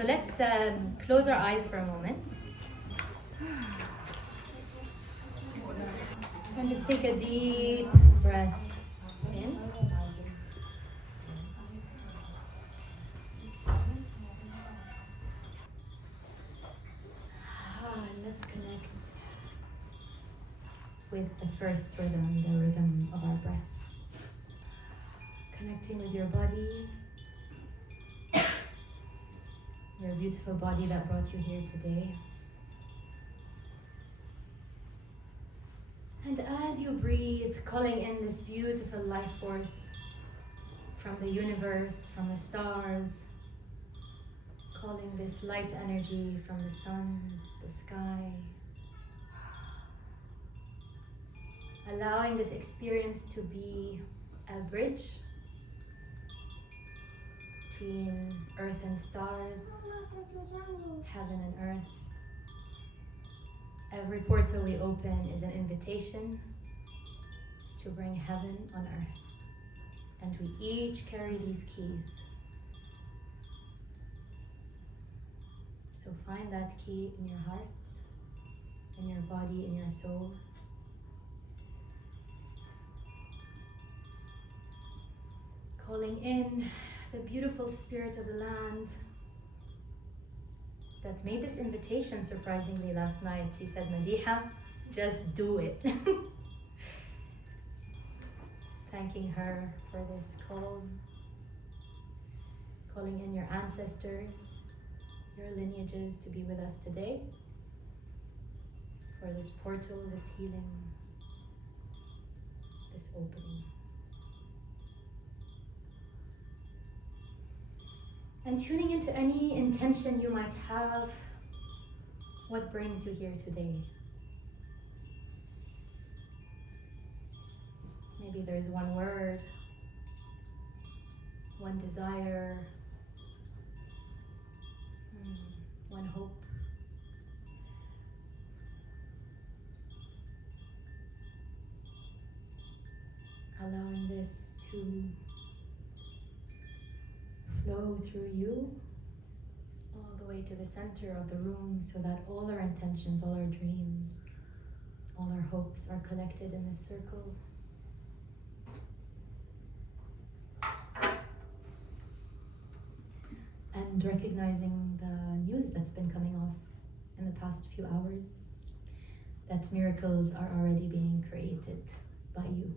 So let's close our eyes for a moment. And just take a deep breath in. Let's connect with the first rhythm, the rhythm of our breath. Connecting with your body, your beautiful body that brought you here today. And as you breathe, calling in this beautiful life force from the universe, from the stars, calling this light energy from the sun, the sky, allowing this experience to be a bridge between earth and stars, heaven and earth. Every portal we open is an invitation to bring heaven on earth. And we each carry these keys. So find that key in your heart, in your body, in your soul. Calling in the beautiful spirit of the land that made this invitation surprisingly last night. She said, Madiha, just do it. Thanking her for this call. Calling in your ancestors, your lineages to be with us today. For this portal, this healing, this opening. And tuning into any intention you might have, what brings you here today? Maybe there's one word, one desire, one hope. Allowing this to flow through you all the way to the center of the room so that all our intentions, all our dreams, all our hopes are collected in this circle. And recognizing the news that's been coming off in the past few hours, that miracles are already being created by you.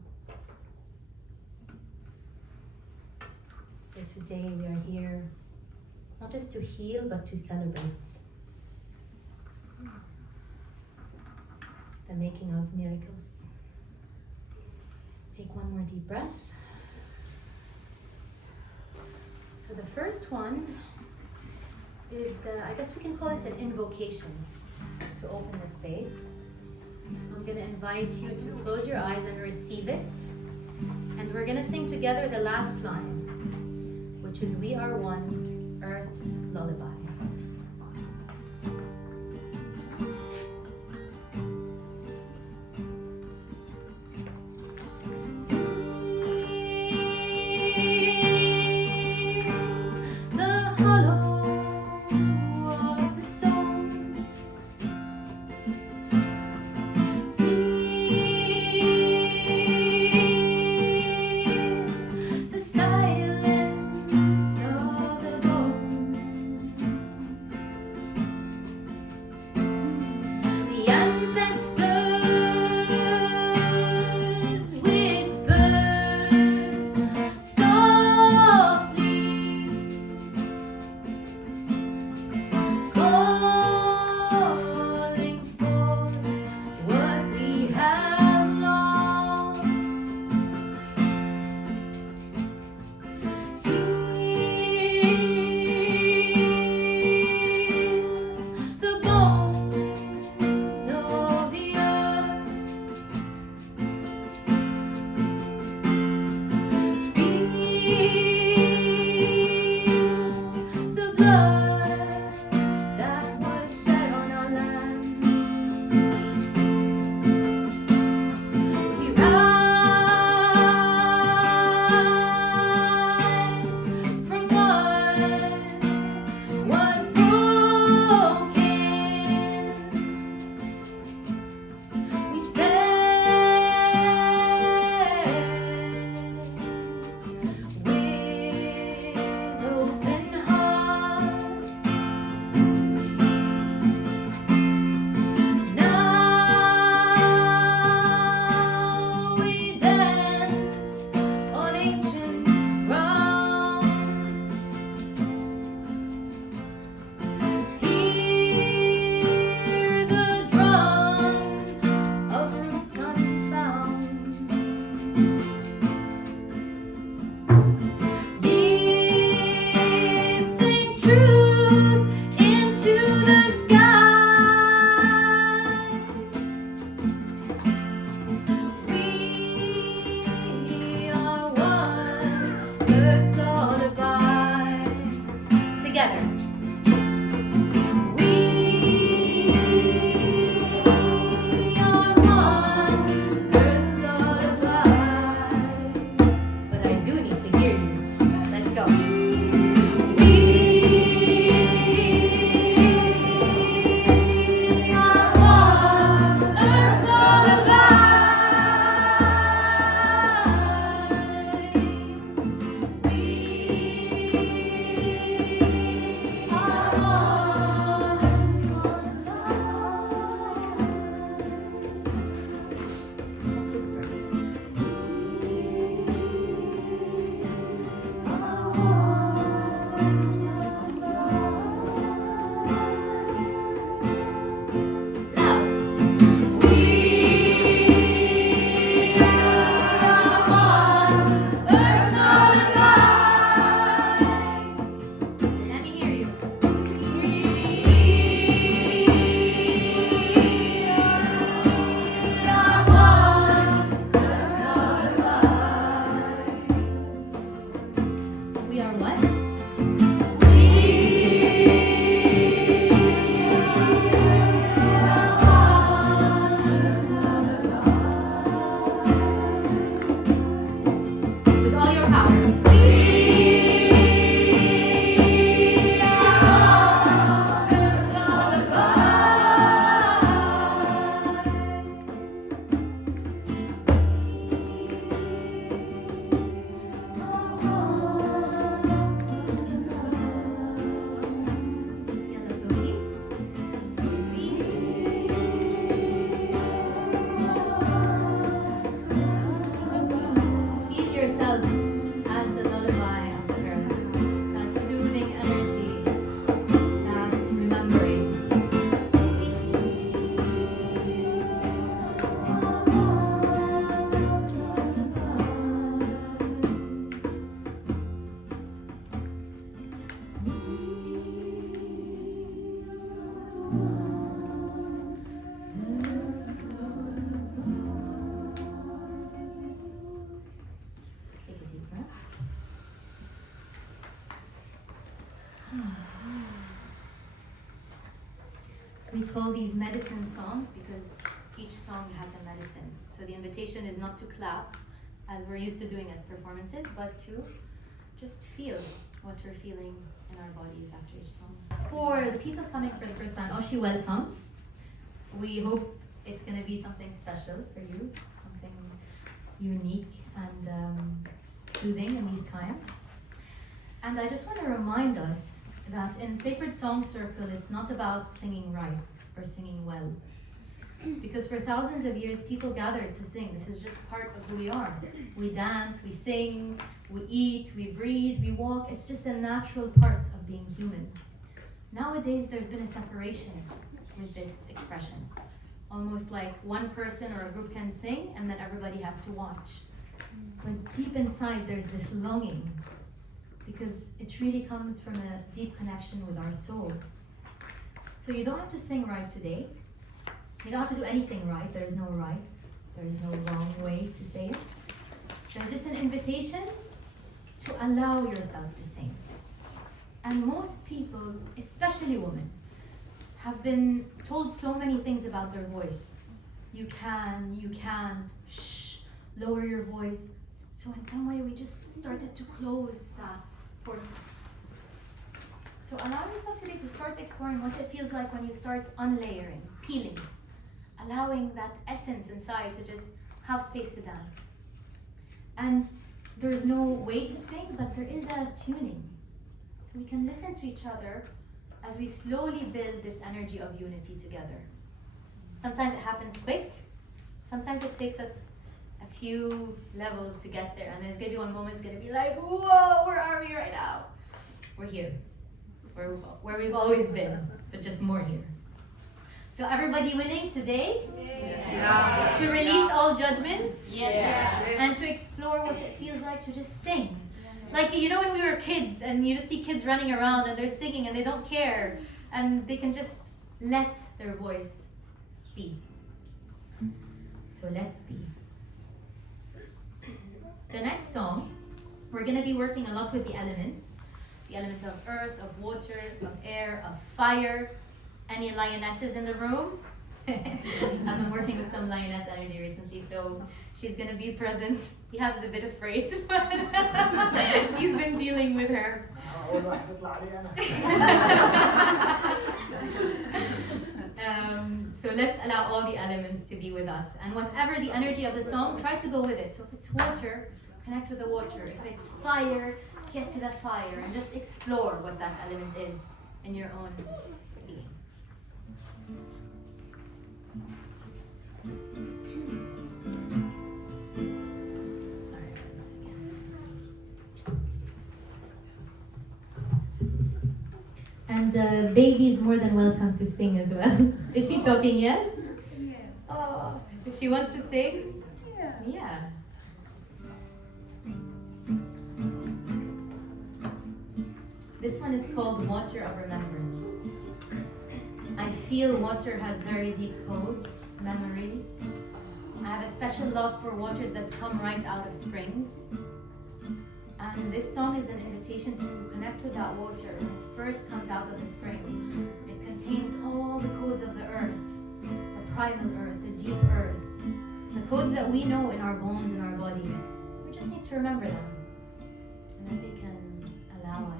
So today we are here not just to heal, but to celebrate the making of miracles. Take one more deep breath. So the first one is, I guess we can call it an invocation to open the space. I'm going to invite you to close your eyes and receive it. And we're going to sing together the last line, which is We Are One, Earth's Lullaby. The silence of the bone We call these medicine songs because each song has a medicine. So the invitation is not to clap, as we're used to doing at performances, but to just feel what we're feeling in our bodies after each song. For the people coming for the first time, Oshi, welcome. We hope it's going to be something special for you, something unique and soothing in these times. And I just want to remind us that in Sacred Song Circle, it's not about singing right or singing well. Because for thousands of years, people gathered to sing. This is just part of who we are. We dance, we sing, we eat, we breathe, we walk. It's just a natural part of being human. Nowadays, there's been a separation with this expression. Almost like one person or a group can sing and then everybody has to watch. But deep inside, there's this longing, because it really comes from a deep connection with our soul. So you don't have to sing right today. You don't have to do anything right. There is no right. There is no wrong way to say it. There's just an invitation to allow yourself to sing. And most people, especially women, have been told so many things about their voice. You can, you can't, shh, lower your voice. So in some way we just started to close that port. So allow yourself today to start exploring what it feels like when you start unlayering, peeling, allowing that essence inside to just have space to dance. And there's no way to sing, but there is a tuning. So we can listen to each other as we slowly build this energy of unity together. Sometimes it happens quick, sometimes it takes us a few levels to get there, and there's gonna be one moment it's gonna be like, whoa, where are we right now? We're here, where we've always been, but just more here. So everybody willing today? Yes. Yes. To release all judgments? Yes. And to explore what it feels like to just sing. Like, you know, when we were kids and you just see kids running around and they're singing and they don't care and they can just let their voice be. So let's be. The next song, we're going to be working a lot with the elements. The element of earth, of water, of air, of fire. Any lionesses in the room? I've been working with some lioness energy recently, so she's gonna be present. Ihab's a bit afraid, but he's been dealing with her. So let's allow all the elements to be with us. And whatever the energy of the song, try to go with it. So if it's water, connect with the water. If it's fire, get to that fire and just explore what that element is in your own being. And baby's more than welcome to sing as well. Is she talking yet? Yeah. Oh, if she wants to sing? Yeah. This one is called Water of Remembrance. I feel water has very deep codes, memories. I have a special love for waters that come right out of springs. And this song is an invitation to connect with that water when it first comes out of the spring. It contains all the codes of the earth, the primal earth, the deep earth, the codes that we know in our bones and our body. We just need to remember them, and then they can allow us.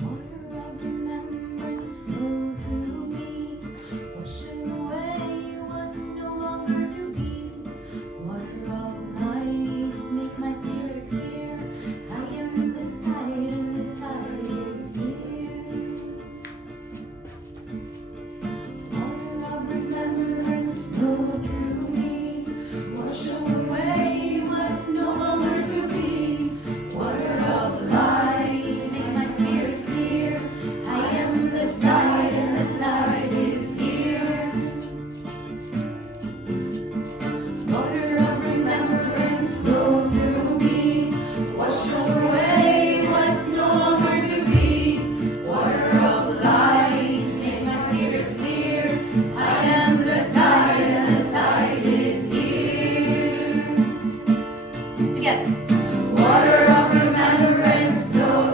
Water of remembrance flow through me, washing away what's no longer to be. Water of light, make my spirit clear. I am the tide, and the tide is here. Water of remembrance flow through me, wash away what's no longer to be. Water of light, make my spirit clear. I am the tide, and the tide is here. Water of remembrance flow through me, wash away what's no longer to be. Water of light, make my spirit clear. I am the tide, and the tide is here. Together. Water of remembrance flow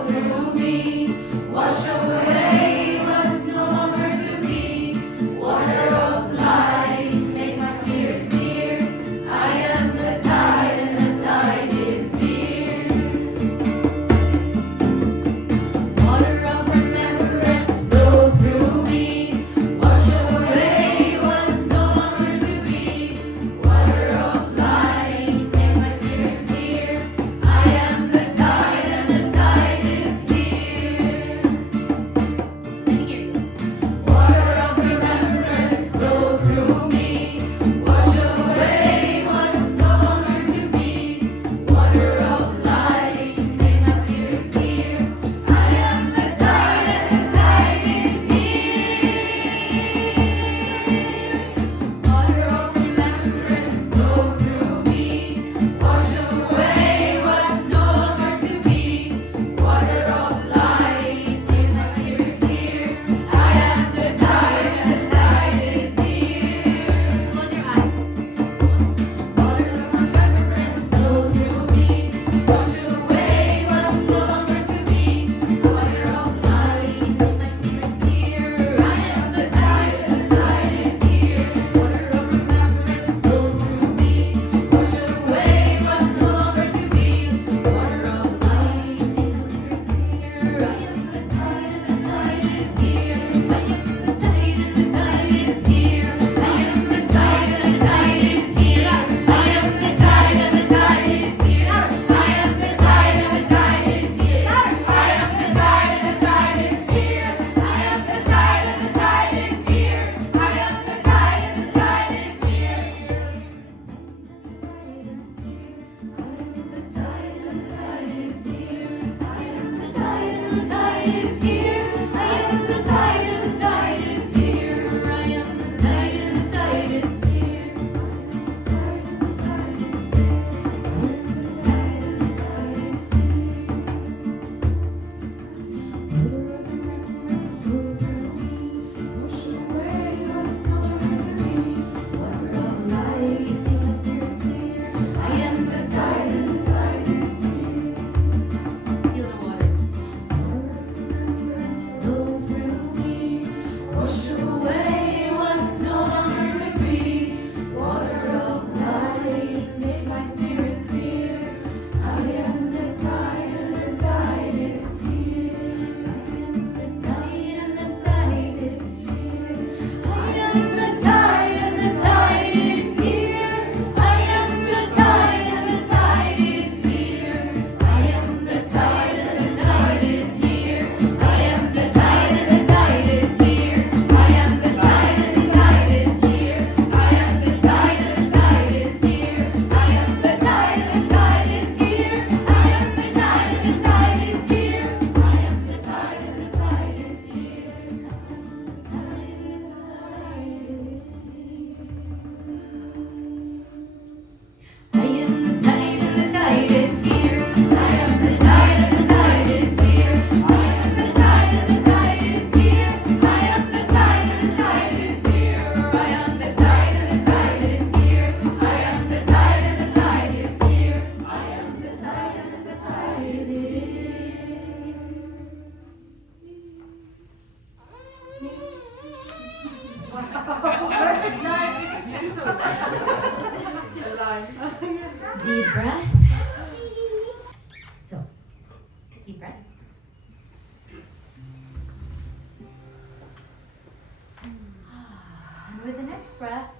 breath,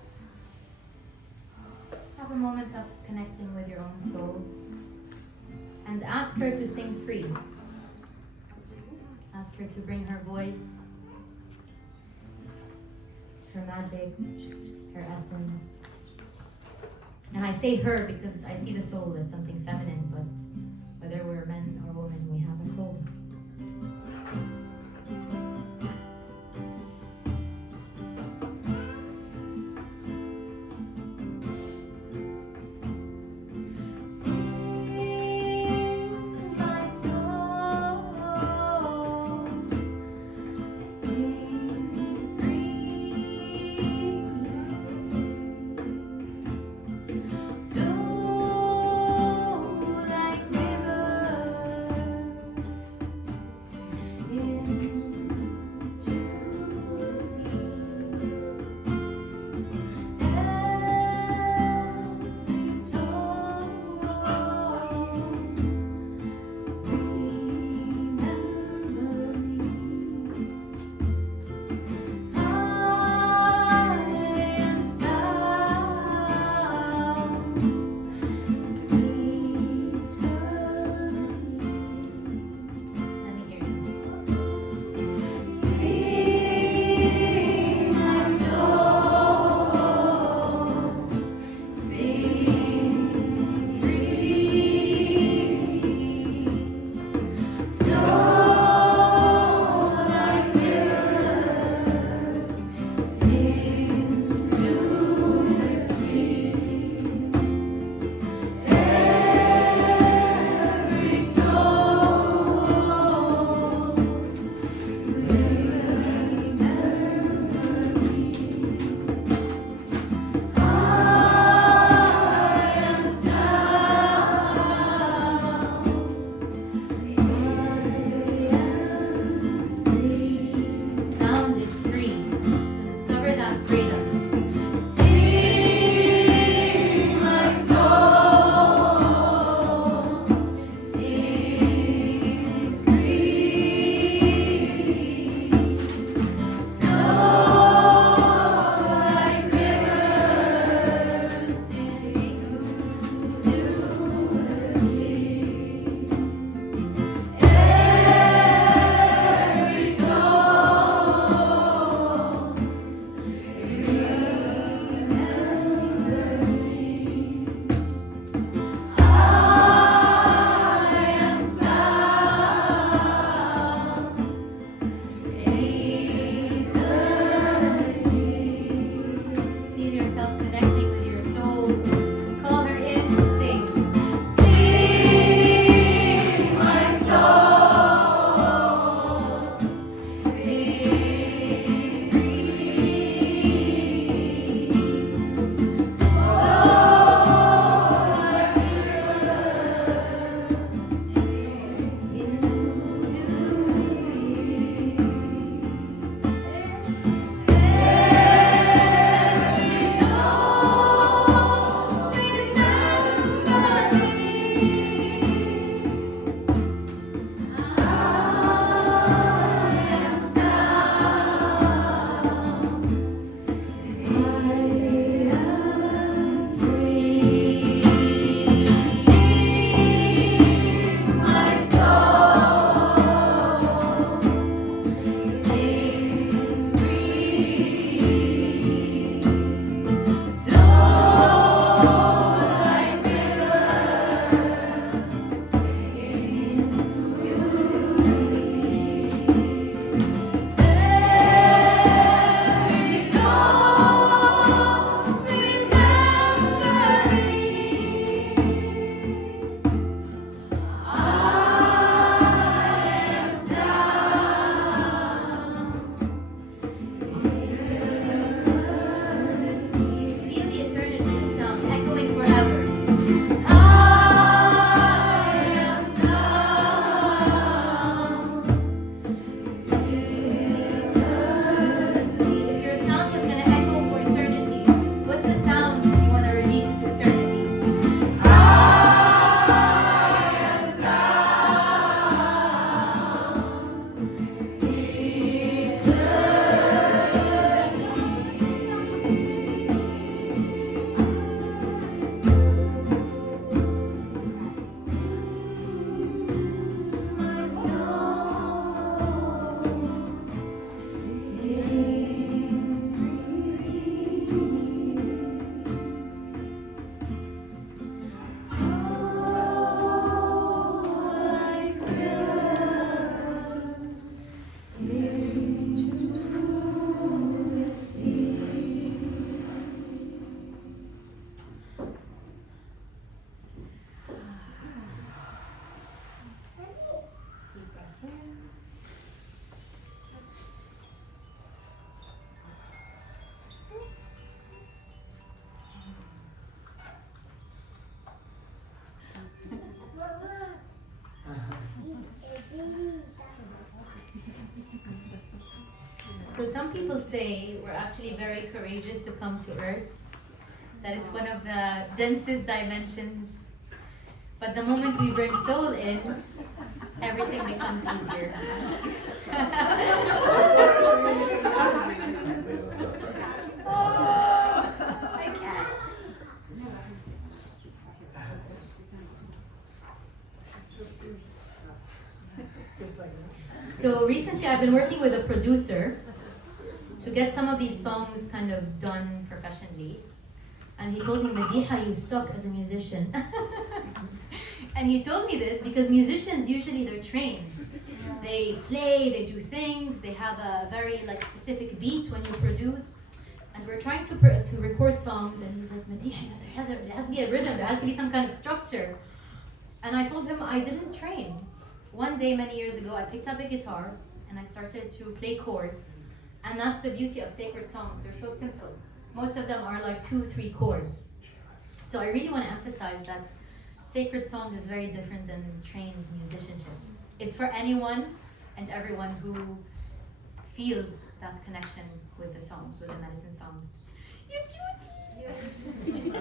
have a moment of connecting with your own soul and ask her to sing free. Ask her to bring her voice, her magic, her essence. And I say her because I see the soul as something feminine, but whether we're men or women, we have a soul. Flow So some people say we're actually very courageous to come to Earth, that it's one of the densest dimensions. But the moment we bring soul in, everything becomes easier. I can't. So recently I've been working with a producer to get some of these songs kind of done professionally. And he told me, Madiha, you suck as a musician. And he told me this because musicians, usually they're trained. They play, they do things, they have a very specific beat when you produce. And we're trying to record songs, and he's like, Madiha, there has to be a rhythm, there has to be some kind of structure. And I told him I didn't train. One day, many years ago, I picked up a guitar and I started to play chords. And that's the beauty of sacred songs, they're so simple. Most of them are 2-3 chords. So I really want to emphasize that sacred songs is very different than trained musicianship. It's for anyone and everyone who feels that connection with the songs, with the medicine songs. You're cutie!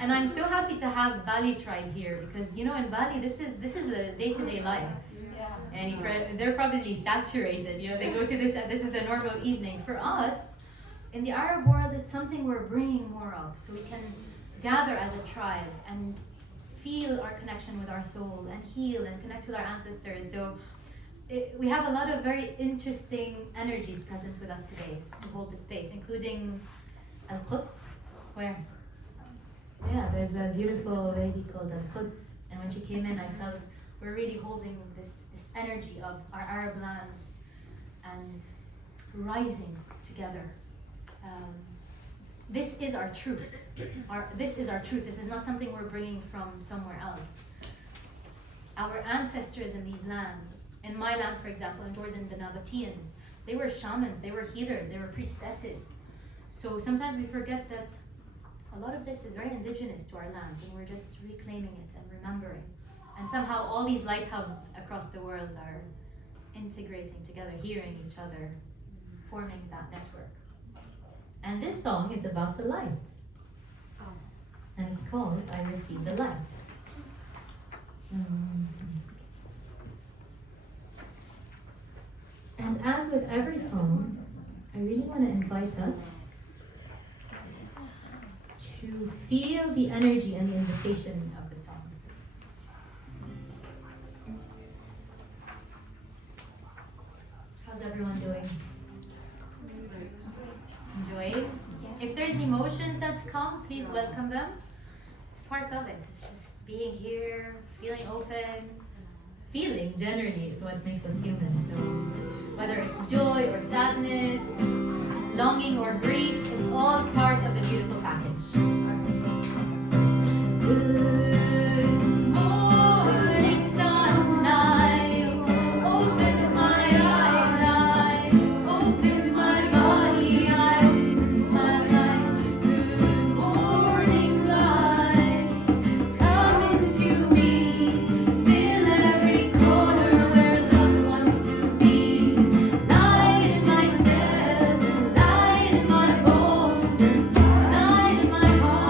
And I'm so happy to have Bali tribe here because in Bali this is a day-to-day life. And they're probably saturated, they go to this is the normal evening. For us, in the Arab world, it's something we're bringing more of, so we can gather as a tribe and feel our connection with our soul and heal and connect with our ancestors. So we have a lot of very interesting energies present with us today to hold the space, including Al-Quds, where, there's a beautiful lady called Al-Quds, and when she came in, I felt we're really holding this energy of our Arab lands and rising together. This is our truth. This is our truth. This is not something we're bringing from somewhere else. Our ancestors in these lands, in my land, for example, in Jordan, the Nabateans, they were shamans, they were healers, they were priestesses. So sometimes we forget that a lot of this is very indigenous to our lands, and we're just reclaiming it and remembering. And somehow all these light hubs across the world are integrating together, hearing each other, forming that network. And this song is about the light. And it's called I Receive the Light. And as with every song, I really want to invite us to feel the energy and the invitation of the song. How's everyone doing? Enjoying? If there's emotions that come, please welcome them. It's part of it. It's just being here, feeling open. Feeling generally is what makes us human. So whether it's joy or sadness, longing or grief, it's all part of the beautiful package. Good morning, sunlight. Open my eyes, I open my body, I open my life. Good morning, light. Come into me, fill every corner where love wants to be. Light in my cells and light in my bones and light in my heart.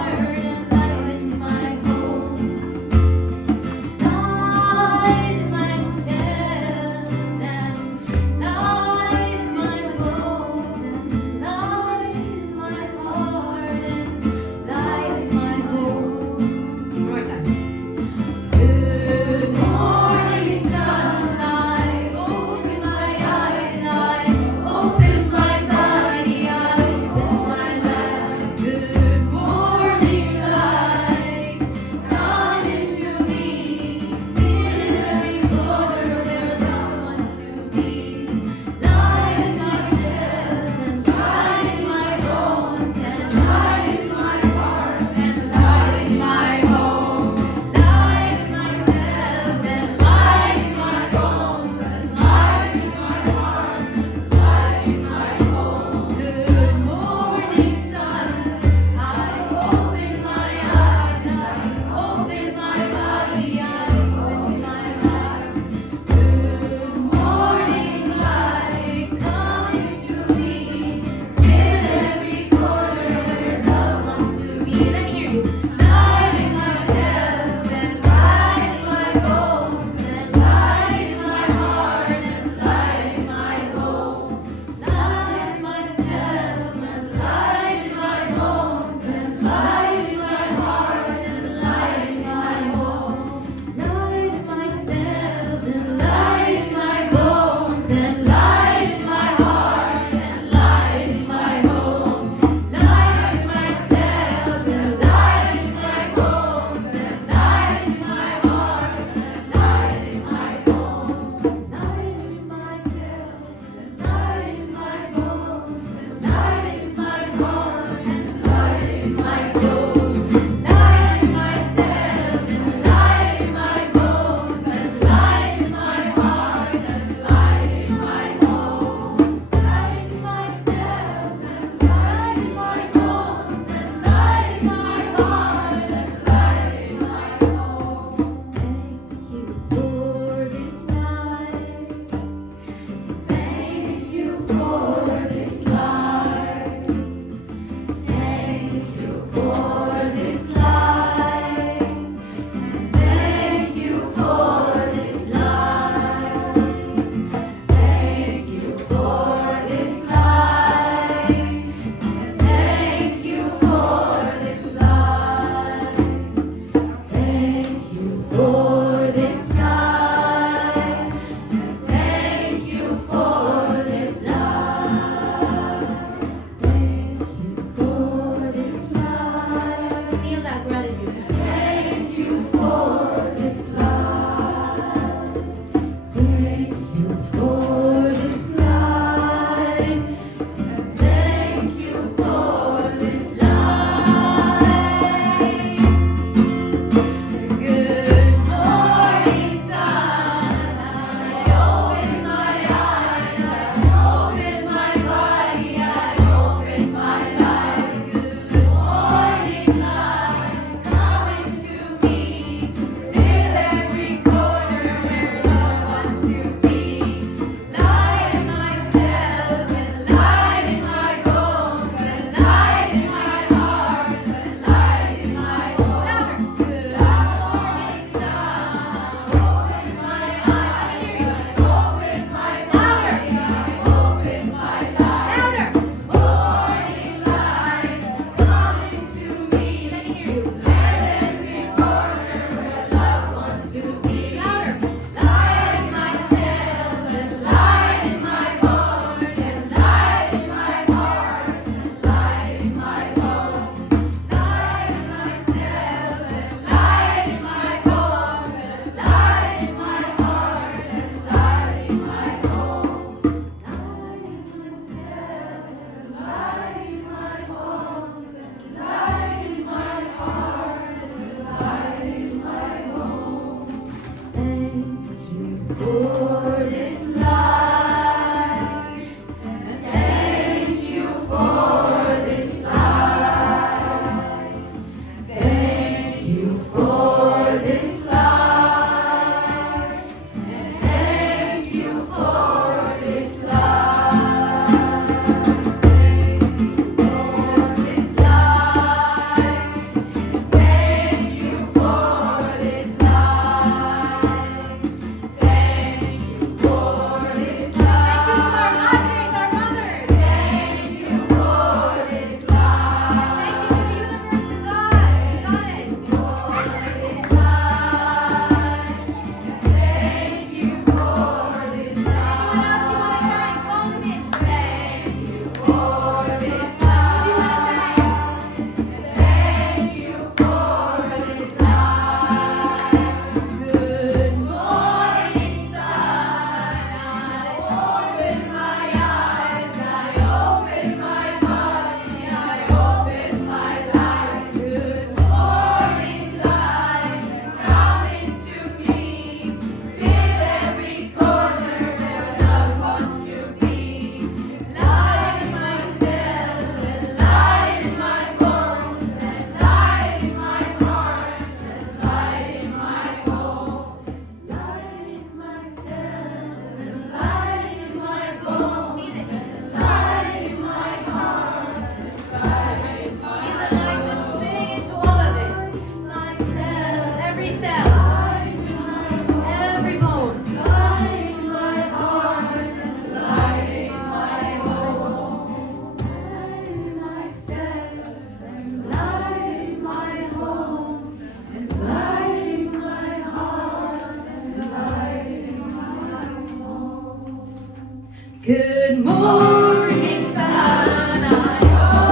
Good morning, sun. I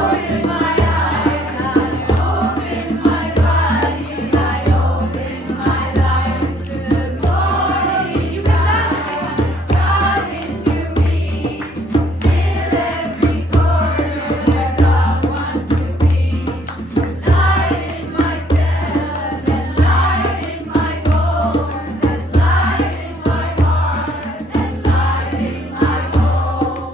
open my eyes, I open my body, I open my life. Good morning, you can come into me. Fill every corner where God wants to be. Light in my cells and light in my bones and light in my heart and light in my home.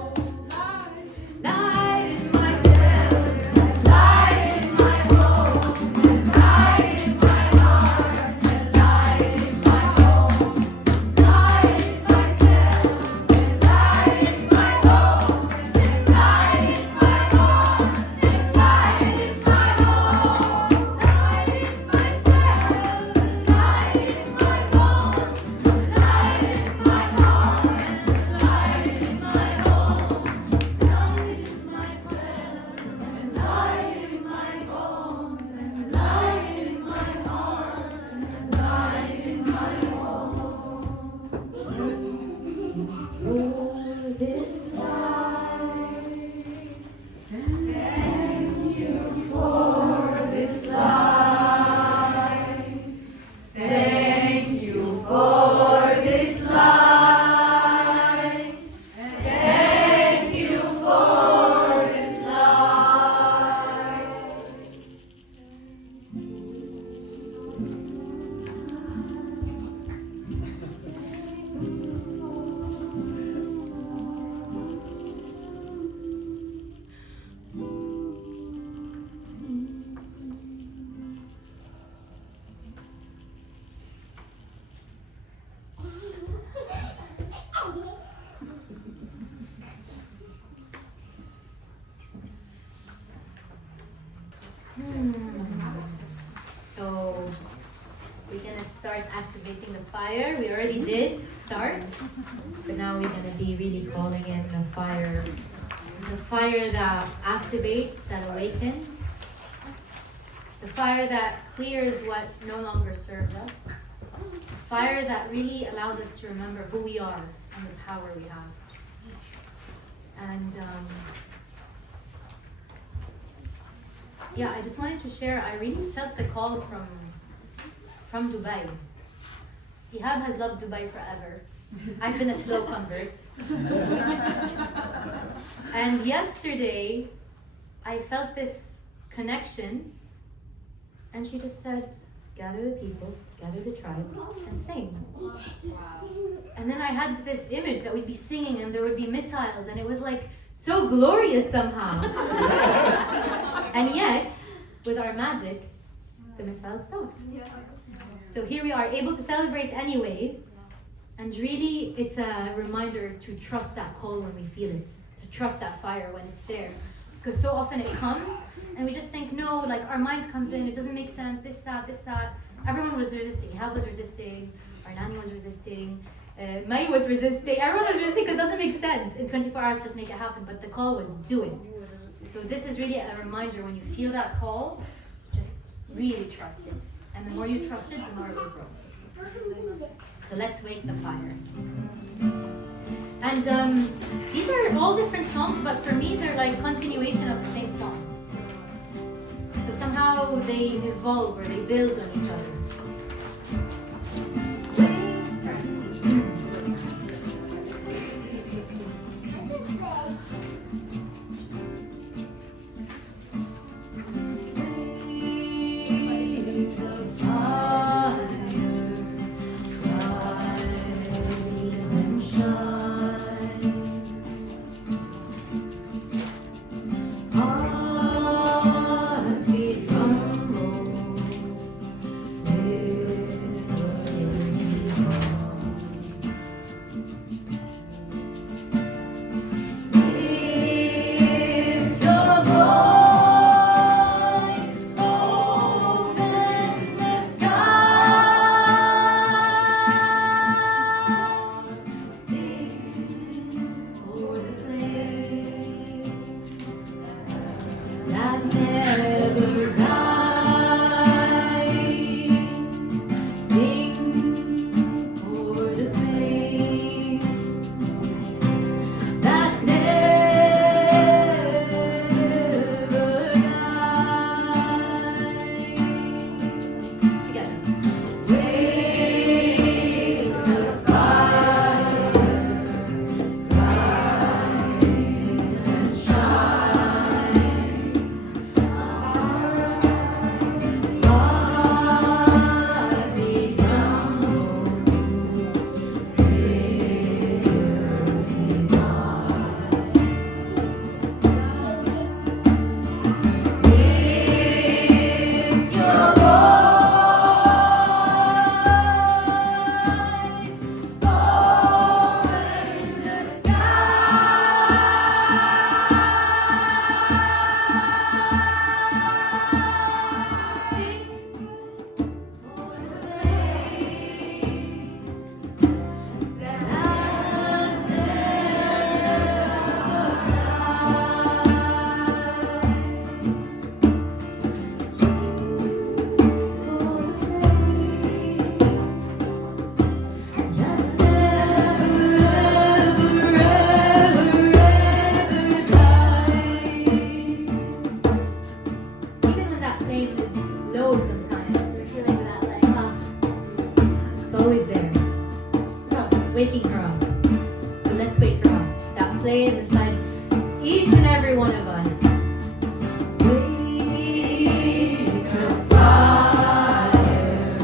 So we're gonna start activating the fire. We already did start, but now we're gonna be really calling in the fire that activates, that awakens, the fire that clears what no longer serves us, the fire that really allows us to remember who we are and the power we have. And yeah, I just wanted to share, I really felt the call from Dubai. Ihab has loved Dubai forever. I've been a slow convert. And yesterday, I felt this connection, and she just said, gather the people, gather the tribe, and sing. And then I had this image that we'd be singing and there would be missiles, and it was like so glorious somehow. And yet, with our magic, the missiles stopped. So here we are, able to celebrate anyways, and really it's a reminder to trust that call when we feel it, to trust that fire when it's there. Because so often it comes, and we just think, no, like our mind comes in, it doesn't make sense, this, that. Everyone was resisting, Hab was resisting, our nanny was resisting, May was resisting, everyone was resisting because it doesn't make sense in 24 hours just make it happen, but the call was do it. So this is really a reminder when you feel that call, just really trust it. And the more you trust it, the more it will grow. So let's wake the fire. And these are all different songs, but for me they're like continuation of the same song. So somehow they evolve or they build on each other. Waking her up. So let's wake her up. That flame inside each and every one of us. Wake the fire.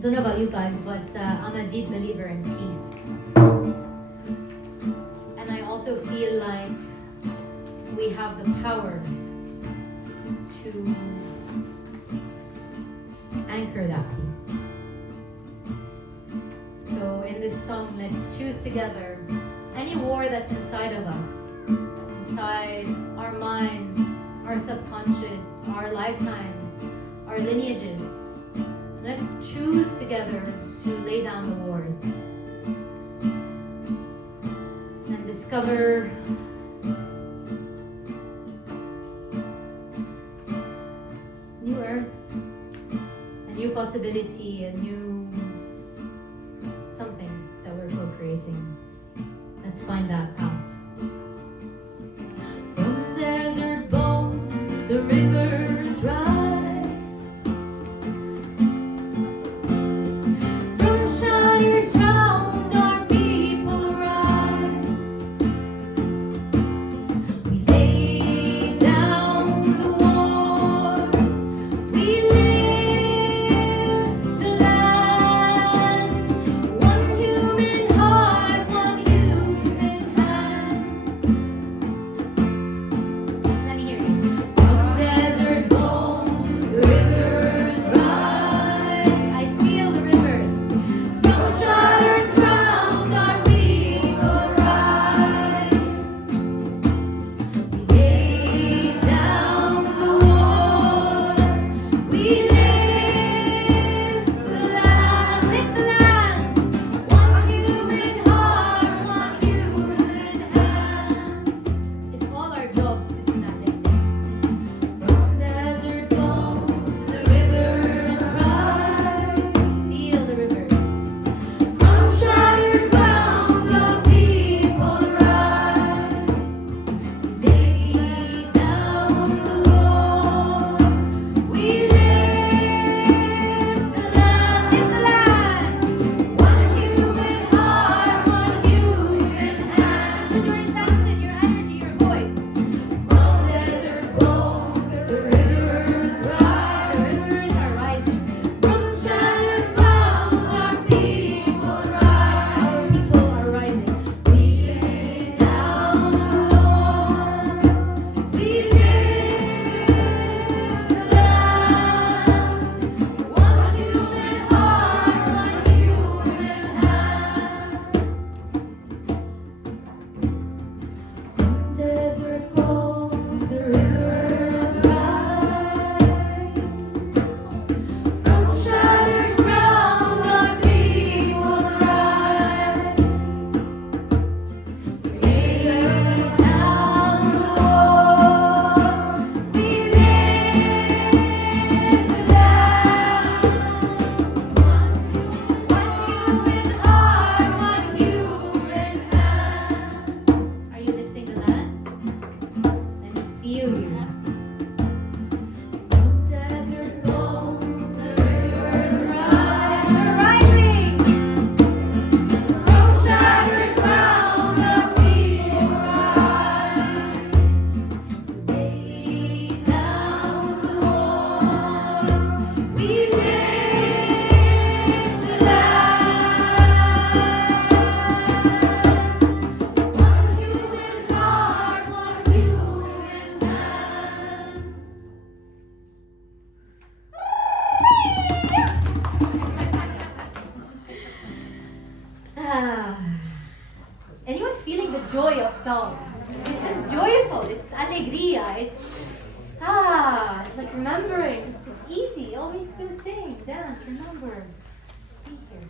don't know about you guys, but I'm a deep believer in peace. And I also feel like we have the power to anchor that peace. So in this song, let's choose together any war that's inside of us, inside our mind, our subconscious, our lifetimes, our lineages. Let's choose together to lay down the wars and discover new earth, a new possibility, a new something that we're co-creating. Let's find that out. From desert bones, the rivers rise. From shattered ground, our people rise. We lay down the war. We lift the land. One human heart, one human hand. Let me hear you. From desert bones, the rivers rise. I feel the rivers. From shattered ground, our people rise. We lay down the war. We lift the land. Lift the land. One human heart, one human hand. It's all our jobs to do that lifting. From desert bones, the rivers rise. Feel the rivers. From shattered ground, our people rise. We lay down the war. We lift the land. Lift the land. One human heart, one human hand. With your intention, your energy, your voice. From desert bones, the rivers rise. The rivers are rising. From shattered ground, our people rise. Our people are rising. We lay down the war. We lift the land. One human heart, one human hand. From desert bones, the rivers rise. From shattered ground, our people rise. We lay down the war. We lift the land. One human heart, one human hand. Are you lifting the land? Let me feel you. From desert bones, the rivers rise. We're rising. From shattered ground, our people rise. Lay down the war. We lift the land. One human heart, one human hand. Anyone feeling the joy of song? It's just joyful. It's alegría. It's like remembering. Just it's easy. All we're gonna sing, dance, remember. Be here.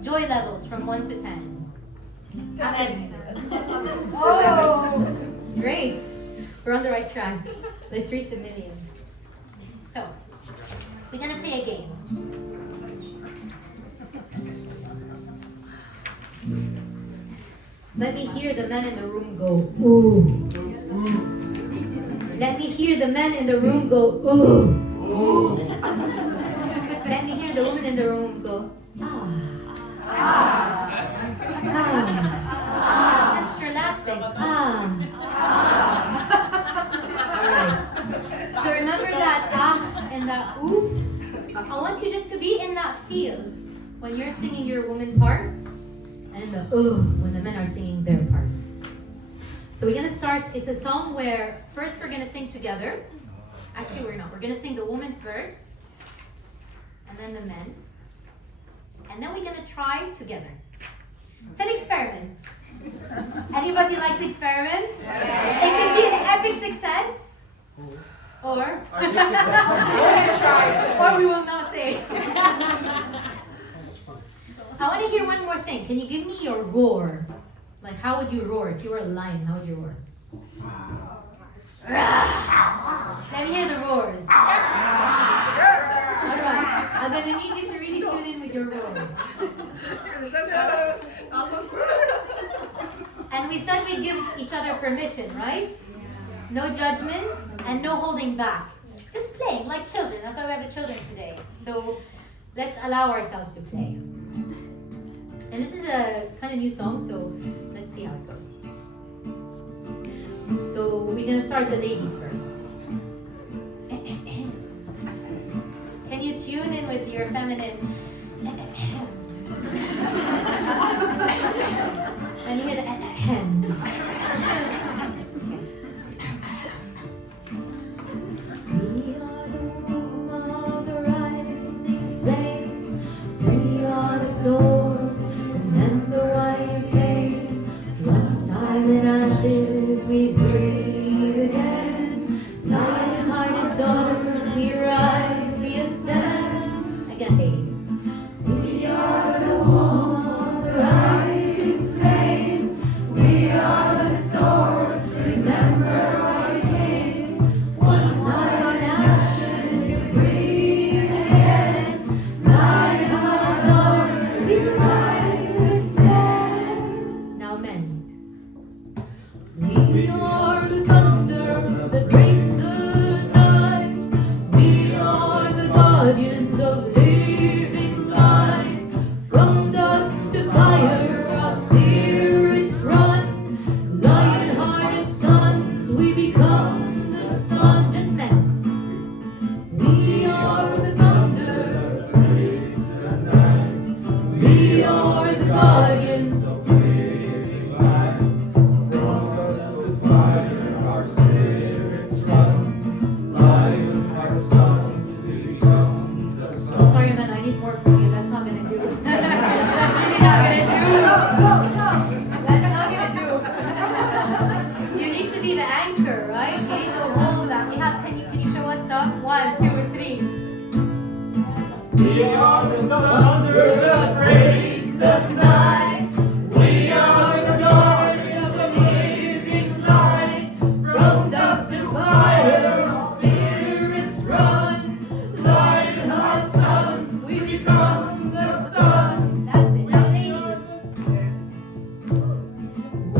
Joy levels from 1 to 10. 10. Oh, great. We're on the right track. Let's reach 1 million. So, we're gonna play a game. Let me hear the men in the room go, ooh. Let me hear the men in the room go, ooh. Let me hear the woman in the room go, ah. Just relaxing, Alright. So remember that and that ooh? I want you just to be in that field when you're singing your woman part, and when the men are singing their part. So we're gonna start. It's a song where first we're gonna sing together. Actually, we're not. We're gonna sing the woman first, and then the men, and then we're gonna try together. It's an experiment. Anybody likes experiments? Yeah. It can be an epic success, or or we will not say. I want to hear one more thing. Can you give me your roar? Like, how would you roar? If you were a lion, how would you roar? Let me hear the roars. Alright, I'm going to need you to really tune in with your roars. And we said we'd give each other permission, right? No judgments and no holding back. Just playing like children. That's why we have the children today. So let's allow ourselves to play. And this is a kind of new song, so let's see how it goes. So we're gonna start the ladies first. Can you tune in with your feminine? Let me hear the We are the womb of the rising flame. We are the source. Remember why you came. Once silent ashes we breathe again. Lion-hearted daughters we rise, we ascend. Again, ladies. We are the womb of the rising flame. We are the source. Remember why you came. Once silent ashes we breathe again. Lion-hearted daughters we rise, we ascend. Now, men. We are the thunder that breaks the night. We are the guardians of living light. From dust to fire, our spirits run. Lion-hearted sons, we become the sun. Just men. We are the thunder that breaks the night. We are the guardians of living light. Our spirits run, lion-hearted sons, we become the sun. Sorry, man, I need more from you. That's not gonna do. That's really not gonna do. No. That's not gonna do. You need to be the anchor, right? You need to hold that. Can you show us some? 1, 2, 3. We are the thunder that breaks the night. We are the guardians of the living light. From dust to fire, our spirits run. Lion-hearted sons, we become the sun. That's it. Now, ladies.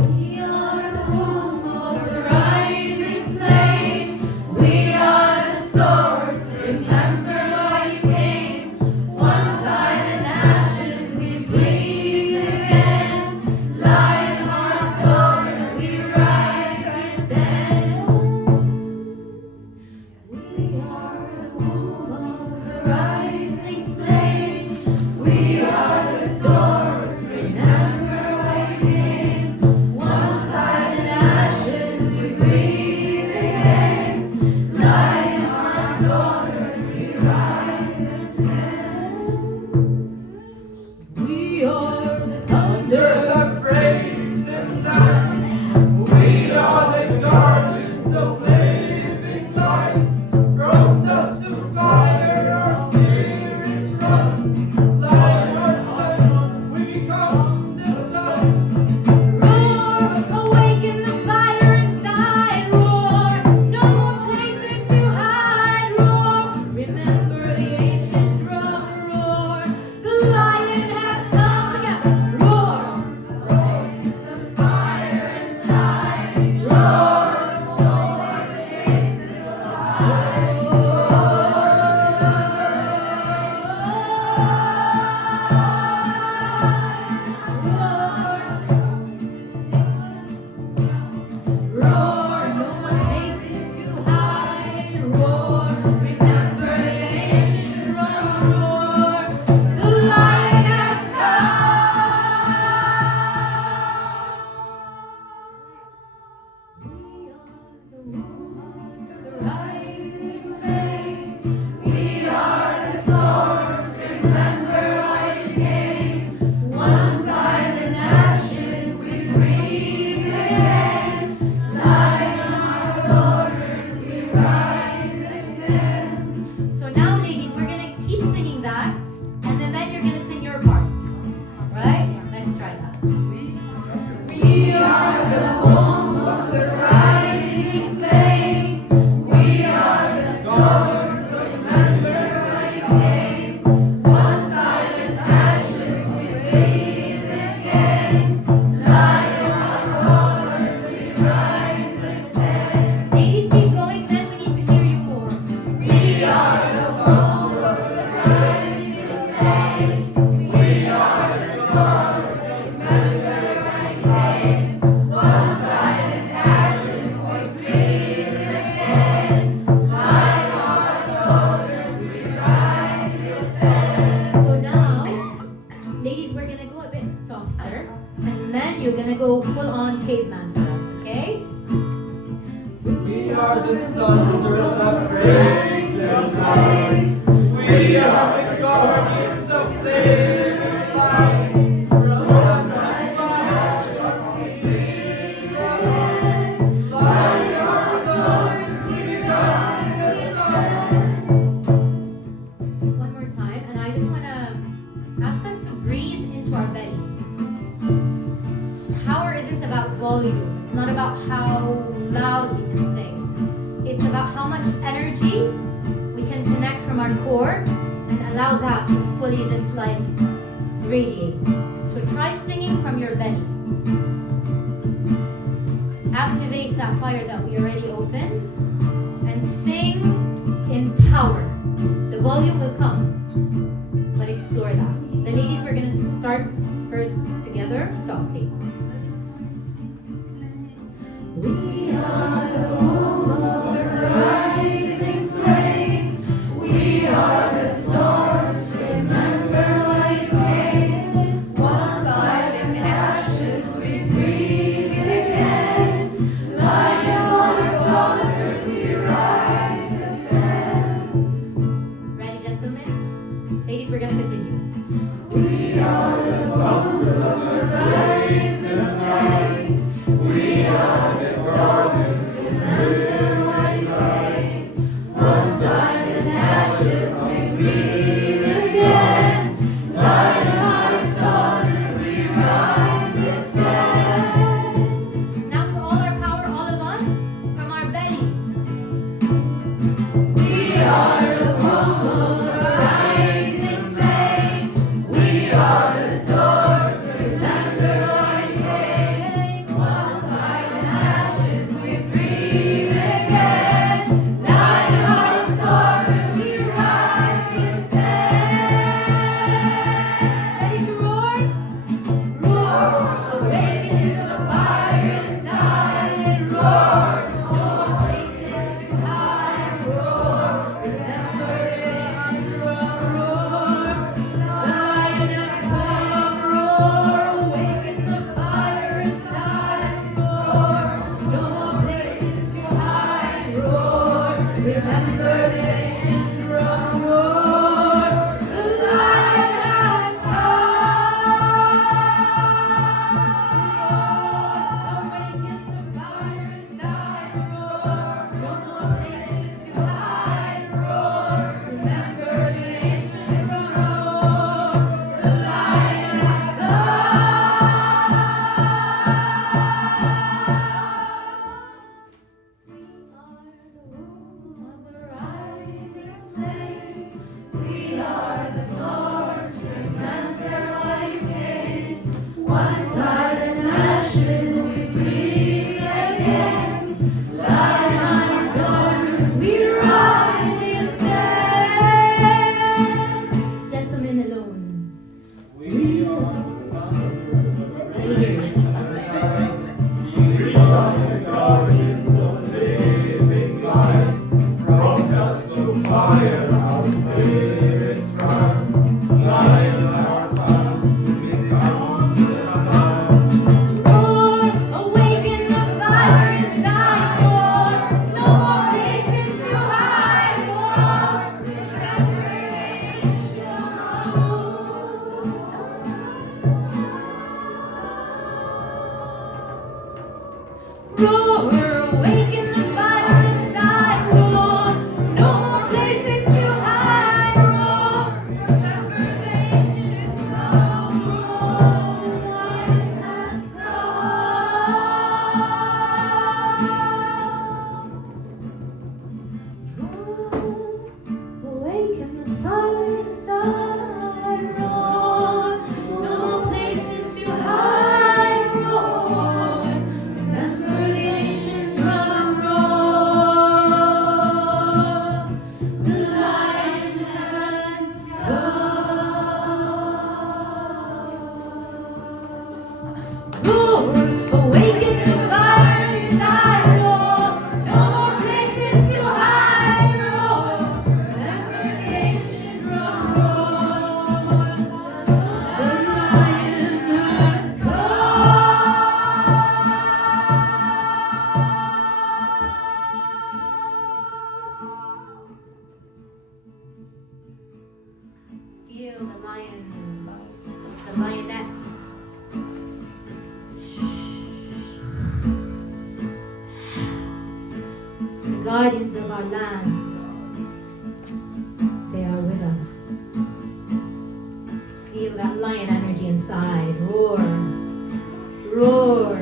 We are the womb of the rising flame. We are the source. Remember why you came. One silent ashes we breathe again. Lion-hearted daughters we rise, we ascend. We are the womb of the rising flame. We are the source. Remember why you came. One silent ashes we breathe again. Lion-hearted daughters we rise, we ascend. We are the thunder that breaks the night. We are the guardians of living light. From dust to fire, our spirits run. Lion-hearted sons, we become the sun. Roar, awaken the fire inside. Roar, no more places to hide. Roar, remember the ancient drum. Roar, the lion has come again. Roar, awaken the fire inside. Roar, no more places to hide. Roar, no more places to hide. Roar, remember the ancient drum. feel the lion, the lioness. The guardians of our land, they are with us. Feel that lion energy inside. Roar, roar.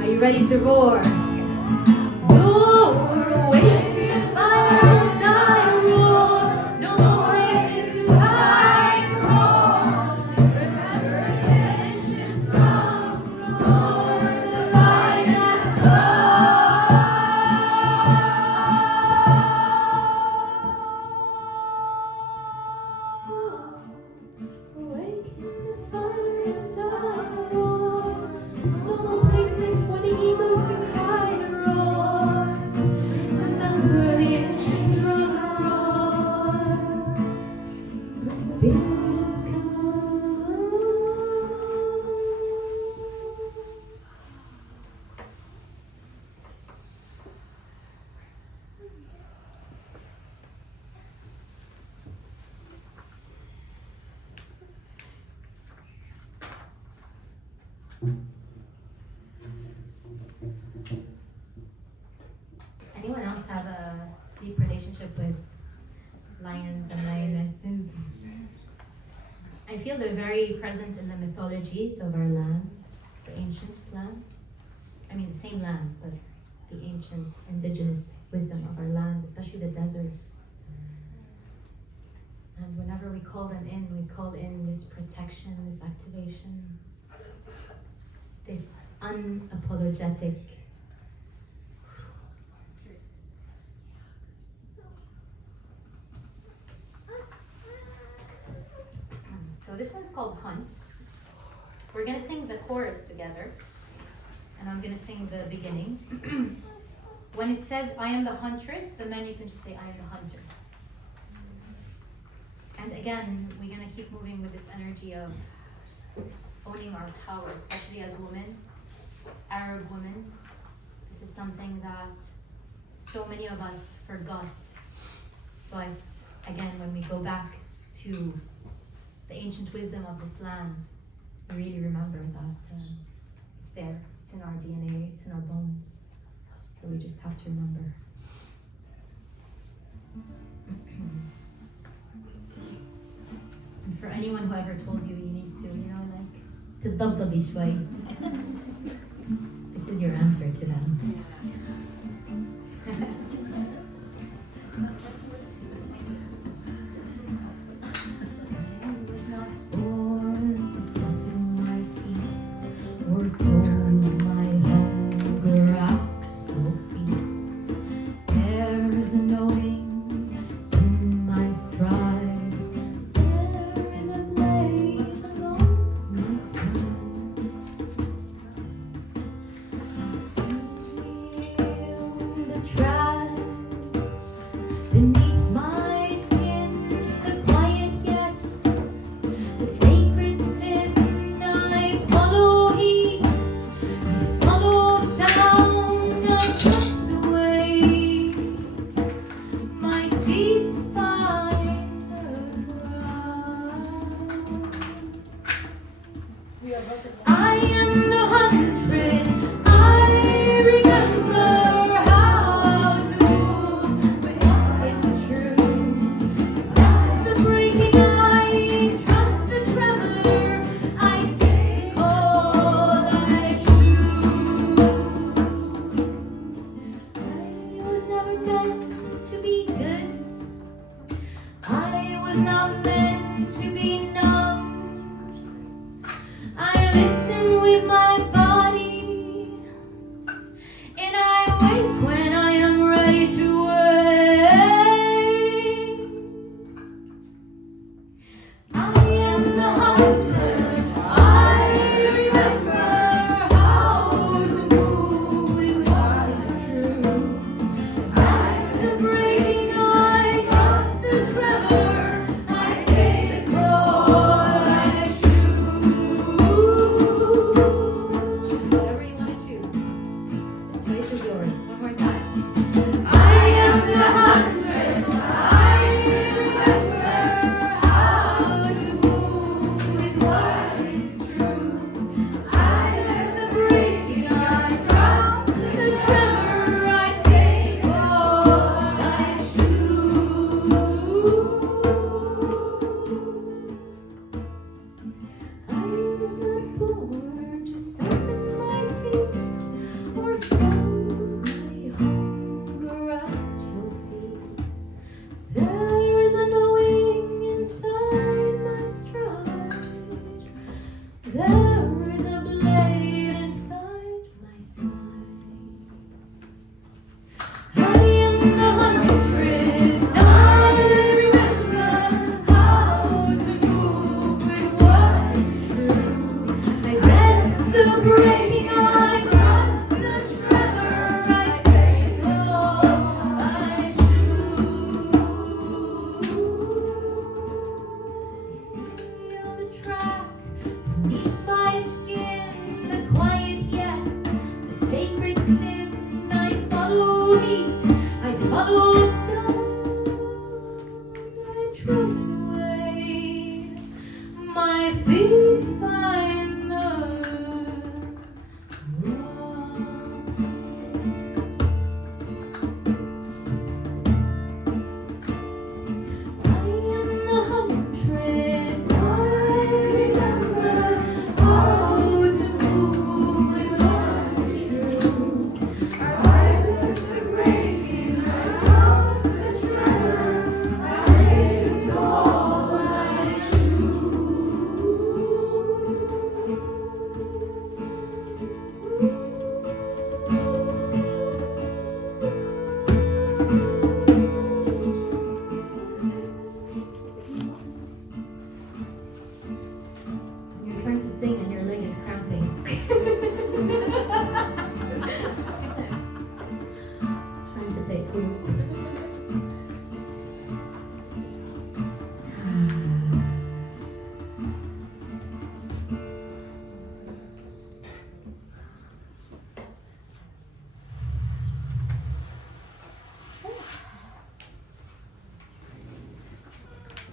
Are you ready to roar? Roar, awake your fire inside. Roar, no places to hide. Roar, remember the ancient from. Roar, the lion has Anyone else have a deep relationship with lions and lionesses? I feel they're very present in the mythologies of our lands, the ancient lands. I mean, the same lands, but the ancient indigenous wisdom of our lands, especially the deserts. And whenever we call them in, we call in this protection, this activation, this unapologetic. So this one's called Hunt. We're gonna sing the chorus together, and I'm gonna sing the beginning. When it says, I am the huntress, the men you can just say, I am the hunter. And again, we're gonna keep moving with this energy of owning our power, especially as women, Arab women. This is something that so many of us forgot. But again, when we go back to the ancient wisdom of this land, we really remember that it's there, it's in our DNA, it's in our bones. So we just have to remember. And for anyone who ever told you you need to, تتضبضبي شوي. This is your answer to them. To be good.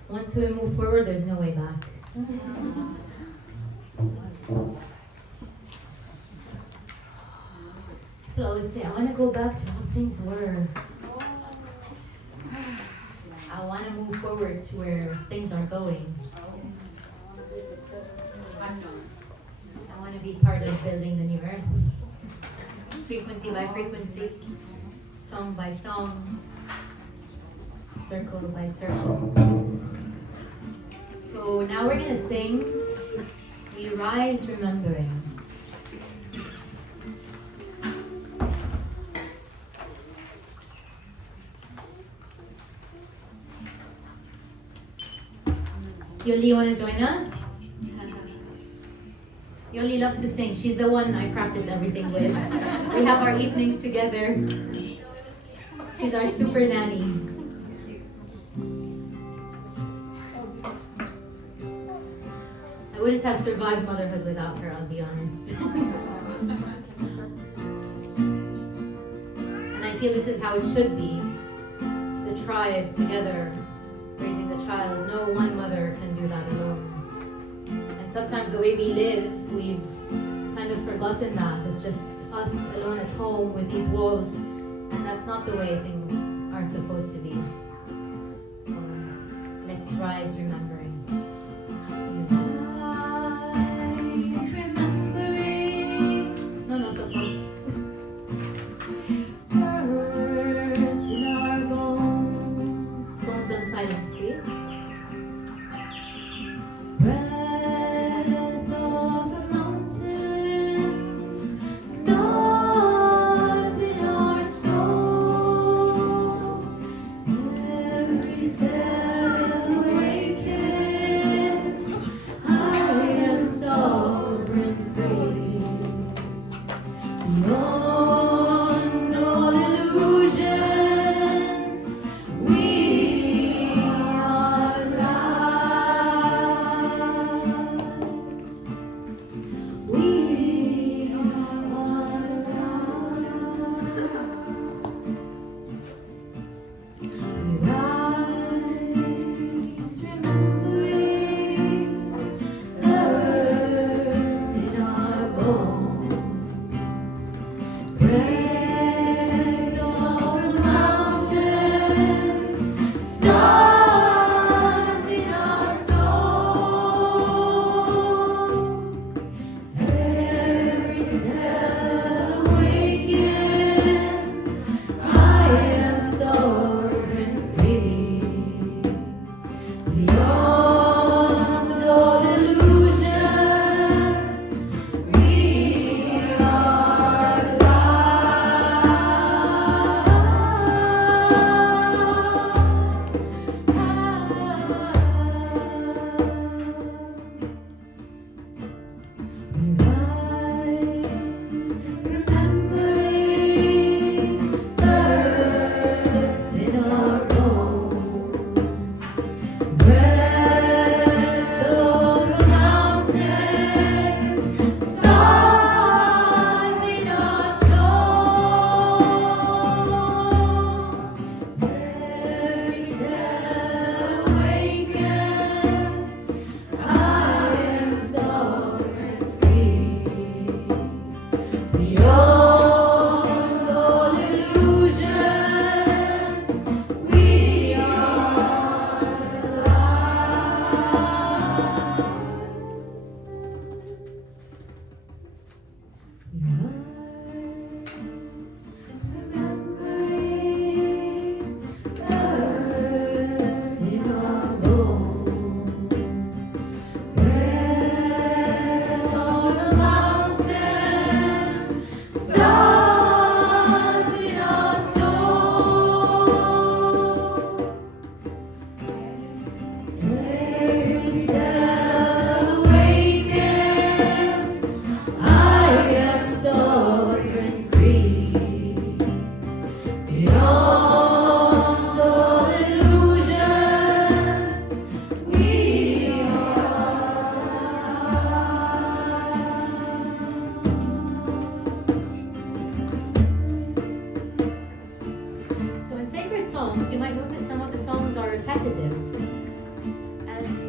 Once we move forward, there's no way back. I always say, I want to go back to how things were. I want to move forward to where things are going. I want to be part of building the new earth. Frequency by frequency, song by song, circle by circle. So now we're going to sing We Rise Remembering. Yoli, you want to join us? Yoli loves to sing. She's the one I practice everything with. We have our evenings together. She's our super nanny. I wouldn't have survived motherhood without her, I'll be honest. And I feel this is how it should be. It's the tribe together raising the child. No one mother can do that alone. And sometimes the way we live, we've kind of forgotten that. It's just us alone at home with these walls. And that's not the way things are supposed to be. So let's rise remembering. Rise remembering. No, stop. Earth in our bones. Bones on silence, please.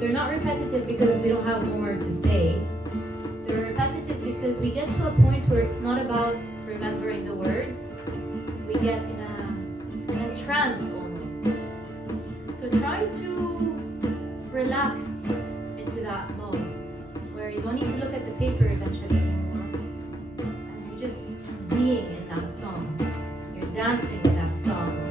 they're not repetitive because we don't have more to say. They're repetitive because we get to a point where it's not about remembering the words. We get in a trance almost. So try to relax into that mode where you don't need to look at the paper eventually anymore. And you're just being in that song. You're dancing with that song.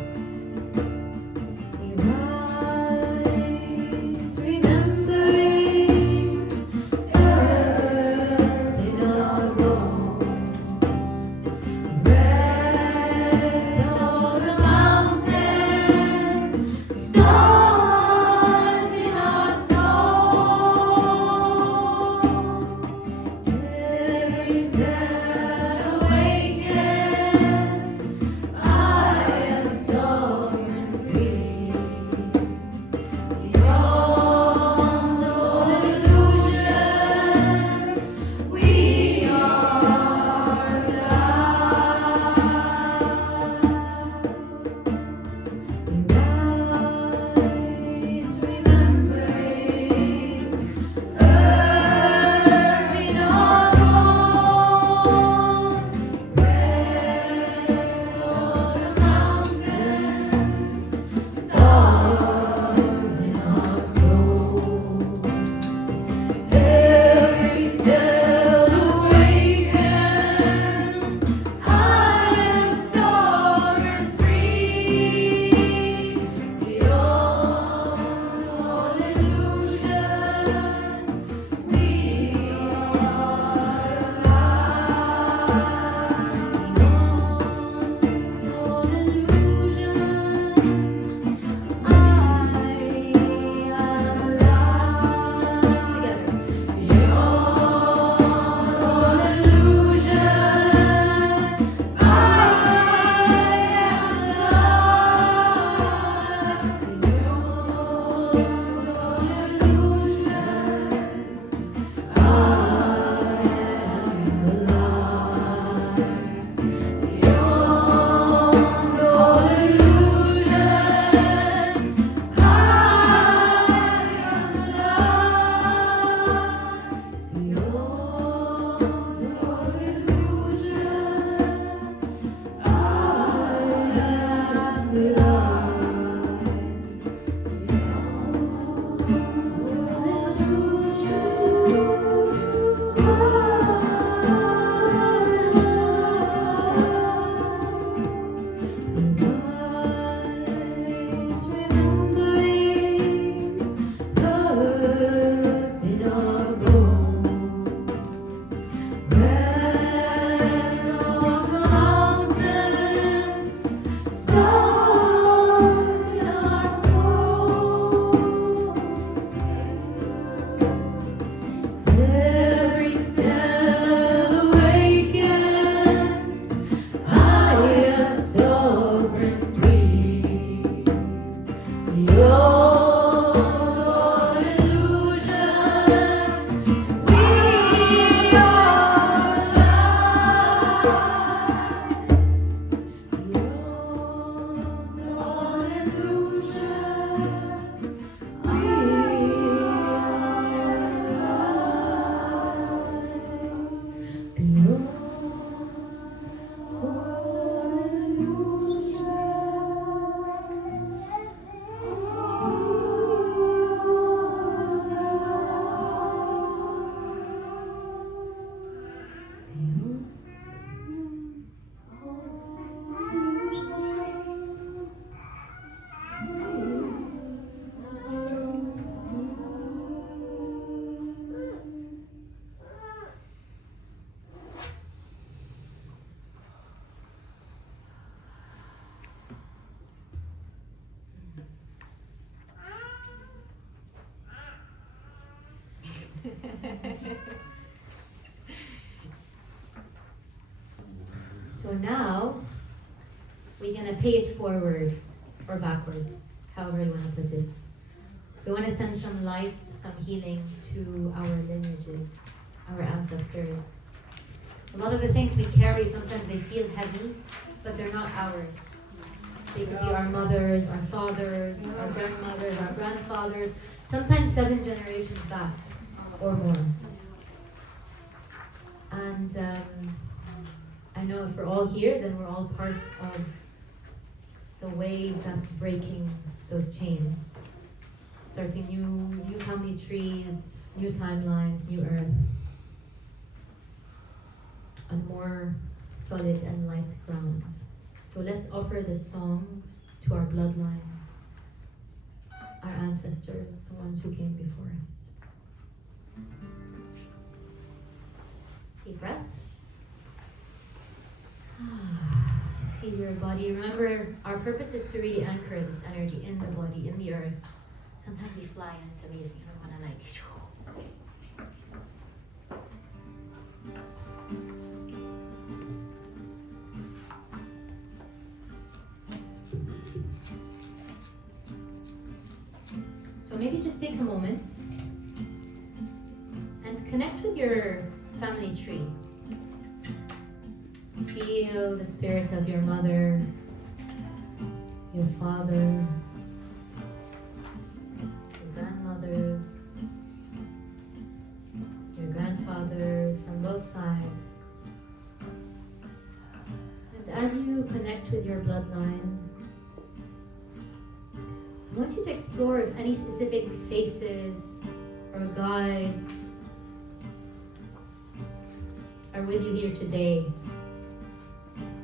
So now we're going to pay it forward or backwards, however you want to put it. We want to send some light, some healing to our lineages, our ancestors. A lot of the things we carry, sometimes they feel heavy, but they're not ours. They could be our mothers, our fathers, our grandmothers, our grandfathers. sometimes 7 generations back or more. And I know if we're all here, then we're all part of the wave that's breaking those chains, starting new family trees, new timelines, new earth, a more solid and light ground. So let's offer this song to our bloodline, our ancestors, the ones who came before us. Deep breath. Feel your body. Remember, our purpose is to really anchor this energy in the body, in the earth. Sometimes we fly and it's amazing. I don't want to like. So maybe just take a moment and connect with your family tree. Feel the spirit of your mother, your father, your grandmothers, your grandfathers from both sides. And as you connect with your bloodline, I want you to explore if any specific faces or guides are with you here today,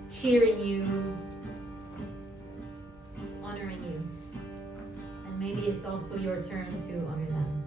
cheering you, honoring you. And maybe it's also your turn to honor them.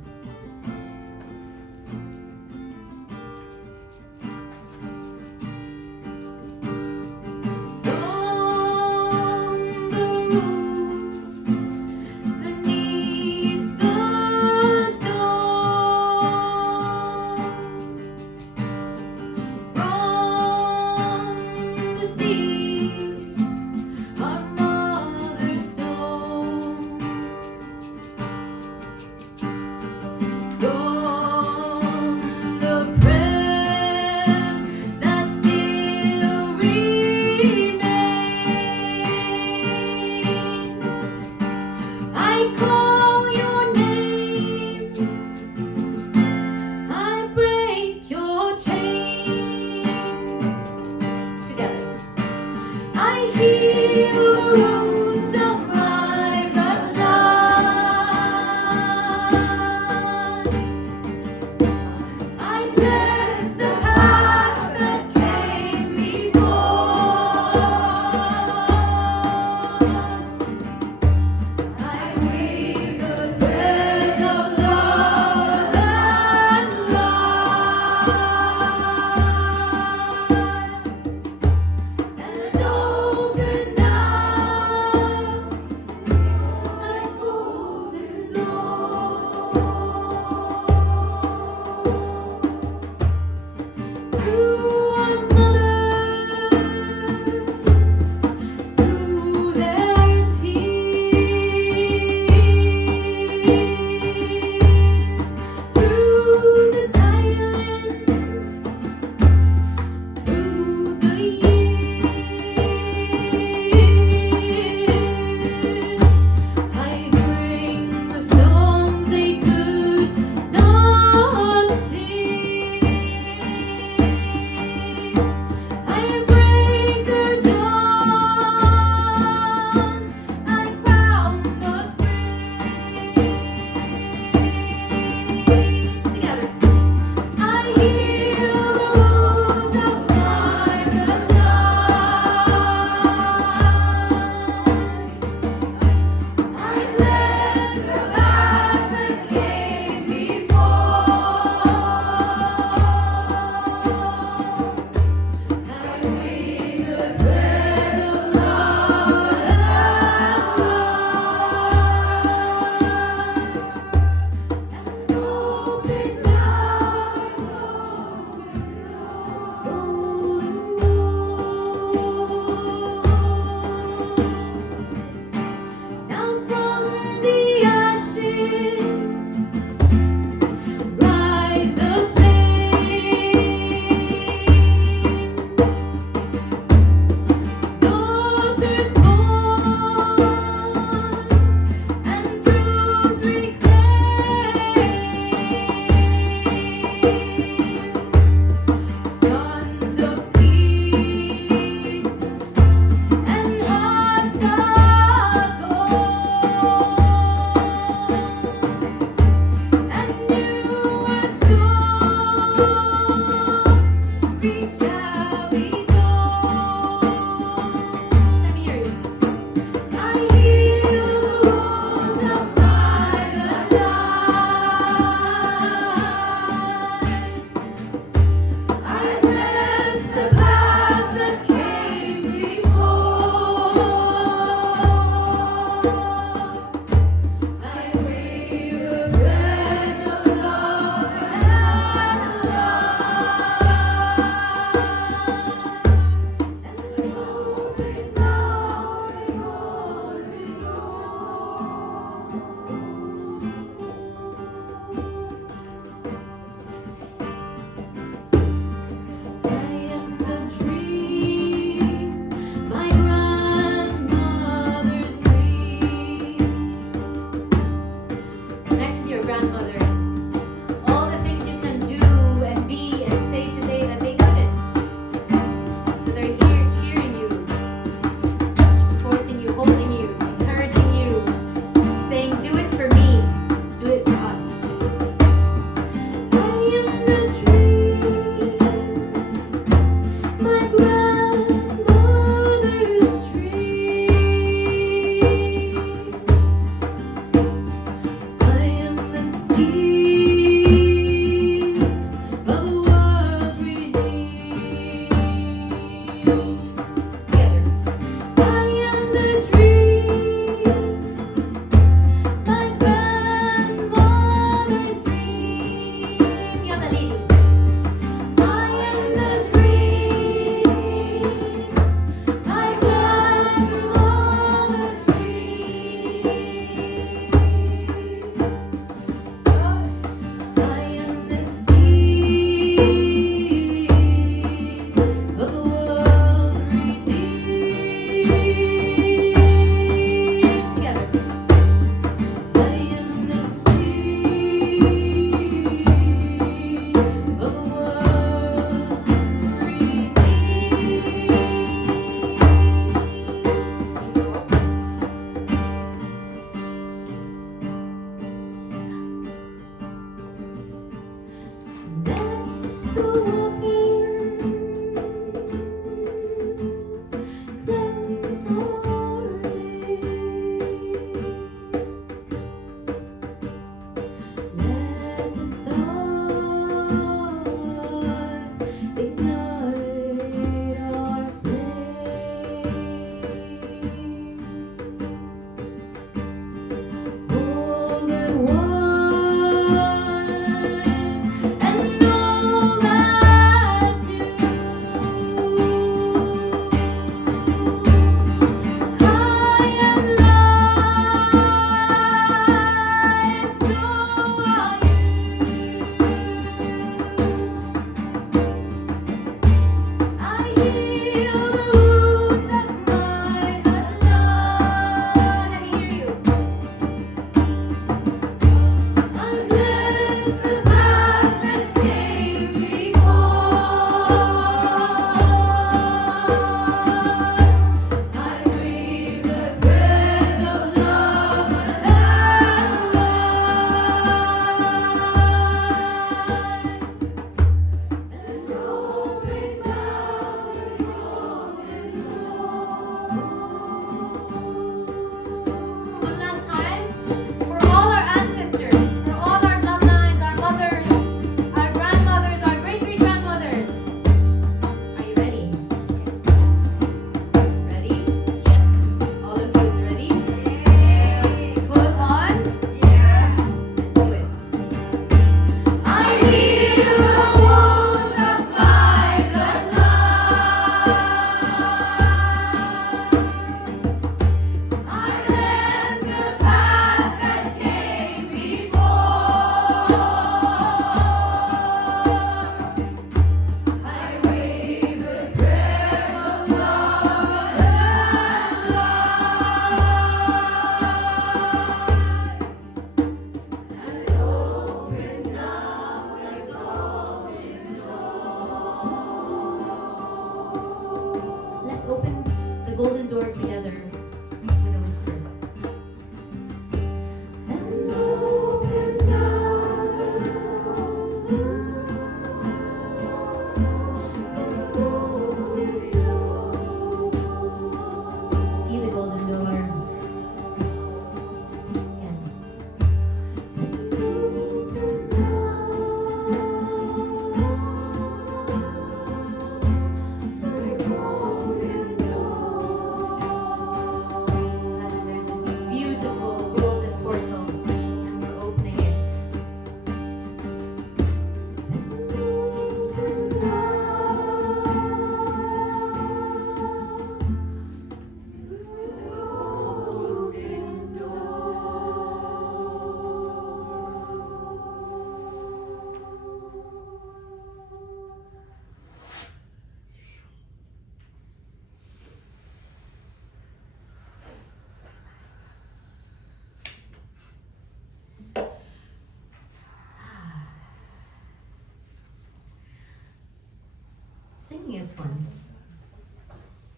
Singing is fun,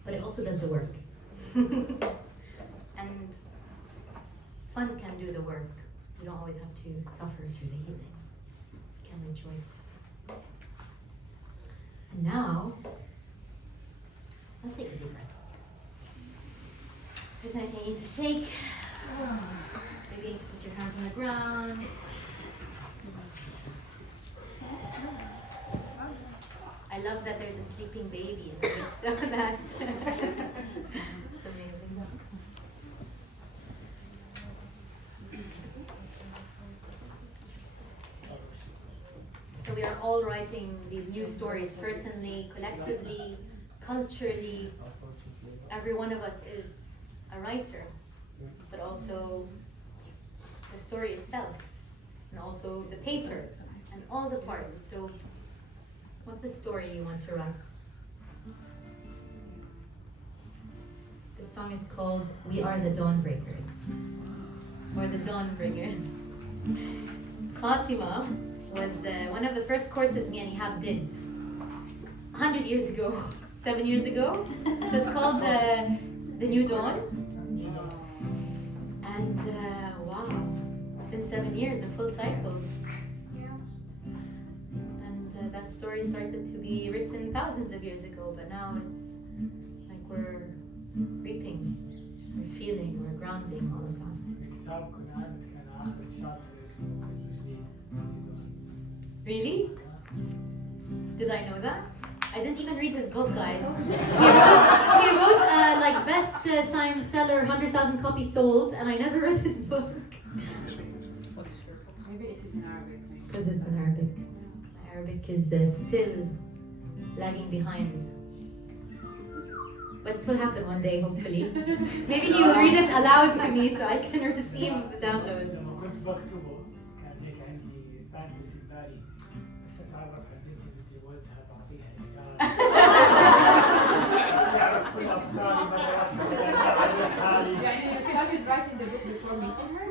but it also does the work. And fun can do the work. You don't always have to suffer through the healing. You can rejoice. And now, let's take a deep breath. If there's anything you need to shake, maybe you need to put your hands on the ground. I love that there's a sleeping baby in the midst of that. It's amazing. So we are all writing these new stories personally, collectively, culturally. Every one of us is a writer, but also the story itself, and also the paper, and all the parts. So what's the story you want to write? This song is called We Are the Dawnbreakers, or the Dawnbringers. Fatima was one of the first courses me and Ihab did 100 years ago, 7 years ago. So it's called The New Dawn. And wow, it's been 7 years, the full cycle. And that's that story started to be written thousands of years ago, but now it's like we're reaping, we're feeling, we're grounding all of that. Really? Did I know that? I didn't even read his book, guys. He wrote like best time seller, 100,000 copies sold, and I never read his book. Maybe it is in Arabic. Because it's in Arabic. Arabic is still lagging behind. But it will happen one day, hopefully. Maybe he will read it aloud to me so I can receive the downloads. لما كنت بكتبه كان هيك عندي فانتسي ببالي بس اتعرف على البنت اللي بتجوزها بعطيها تعرف كل افكاري مره واحده. يعني you started writing the book before meeting her?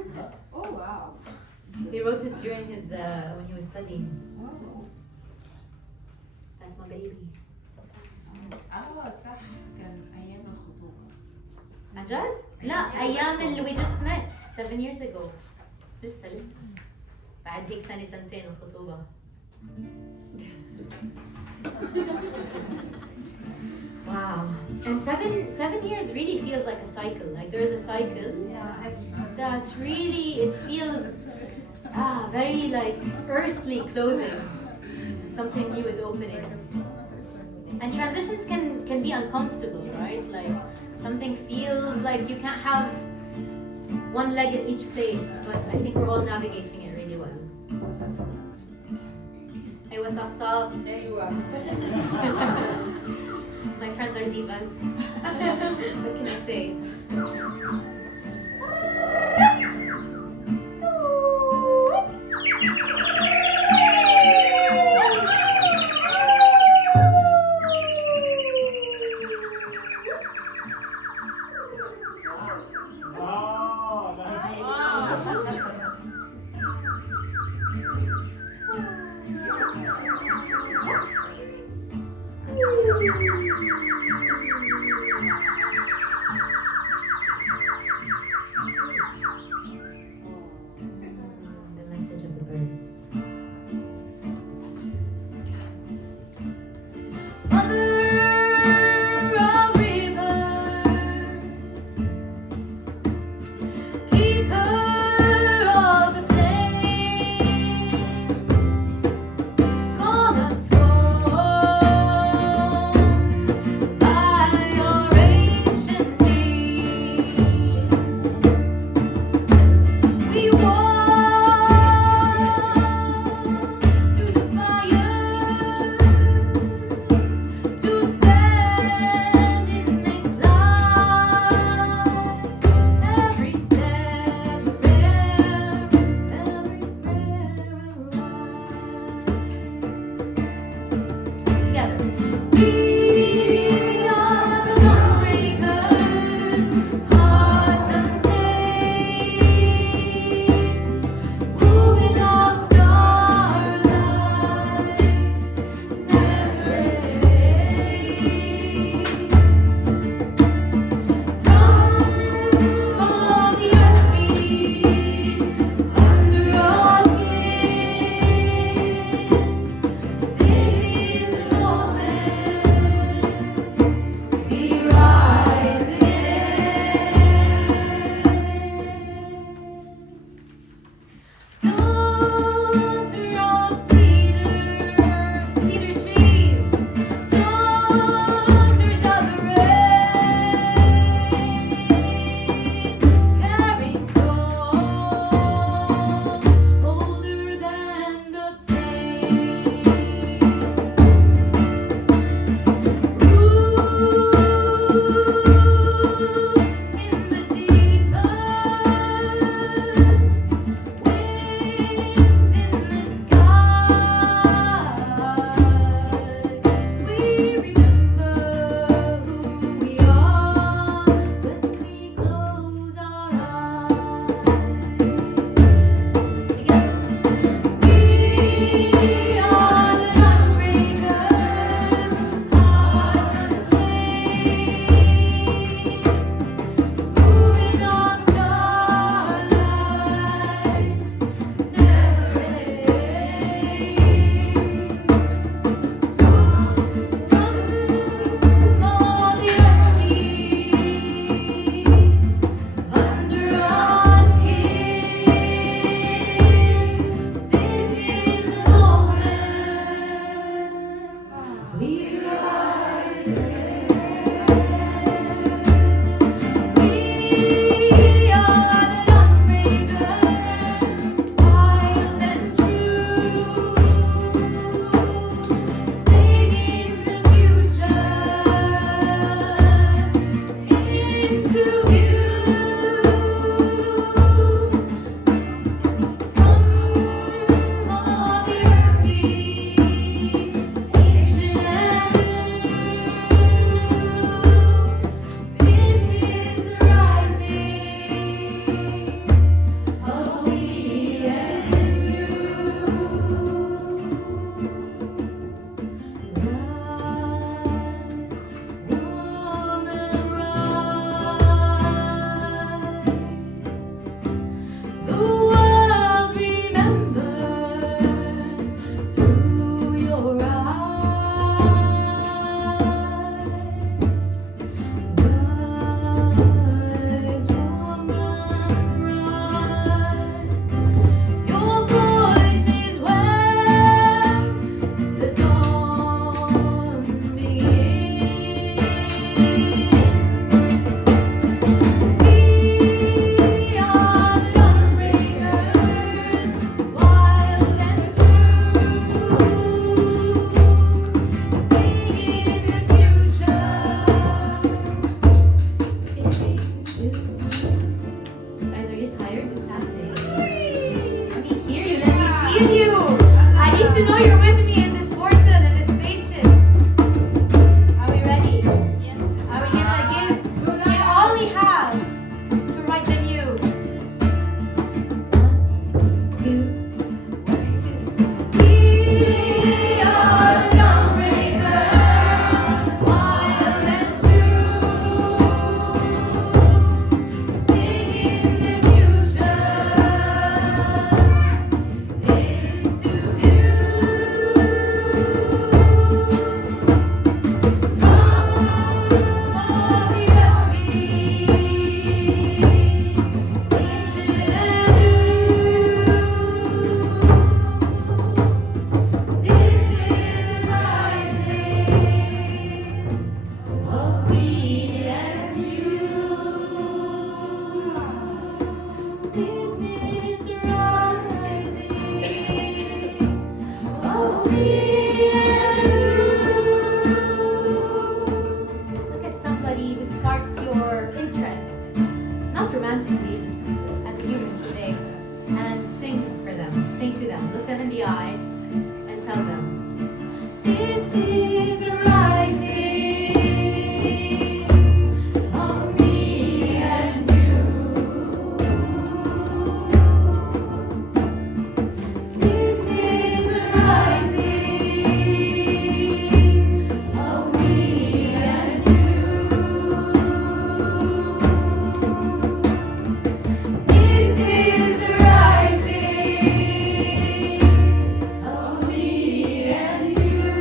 Oh wow. He wrote it during his when he was studying. Oh. That's my baby. صح كان أيام الخطوبة. عن جد؟ لا أيام اللي we just met 7 years ago. لسه بعد هيك سنة سنتين الخطوبة. Wow. And seven years really feels like a cycle. Like there is a cycle. Yeah, That's really, it feels very like earthly closing. Something new is opening. And transitions can be uncomfortable, right? Like something feels like you can't have one leg in each place, but I think we're all navigating it really well. Hey, what's up, Saf? There you are. My friends are divas. What can I say? feel you. I need to know you're with me in this portal and this spaceship. Are we ready? Yes. Are we gonna give all we have to write the new? 1, 2, 1, 2. We are the dawnbreakers, wild and true, singing the future into view. Look at somebody who sparked your interest, not romantically, just as a human today, and sing for them, sing to them, look them in the eye, and tell them, this is the rising of me and you. This is the rising of me and you. This is the rising of me and you.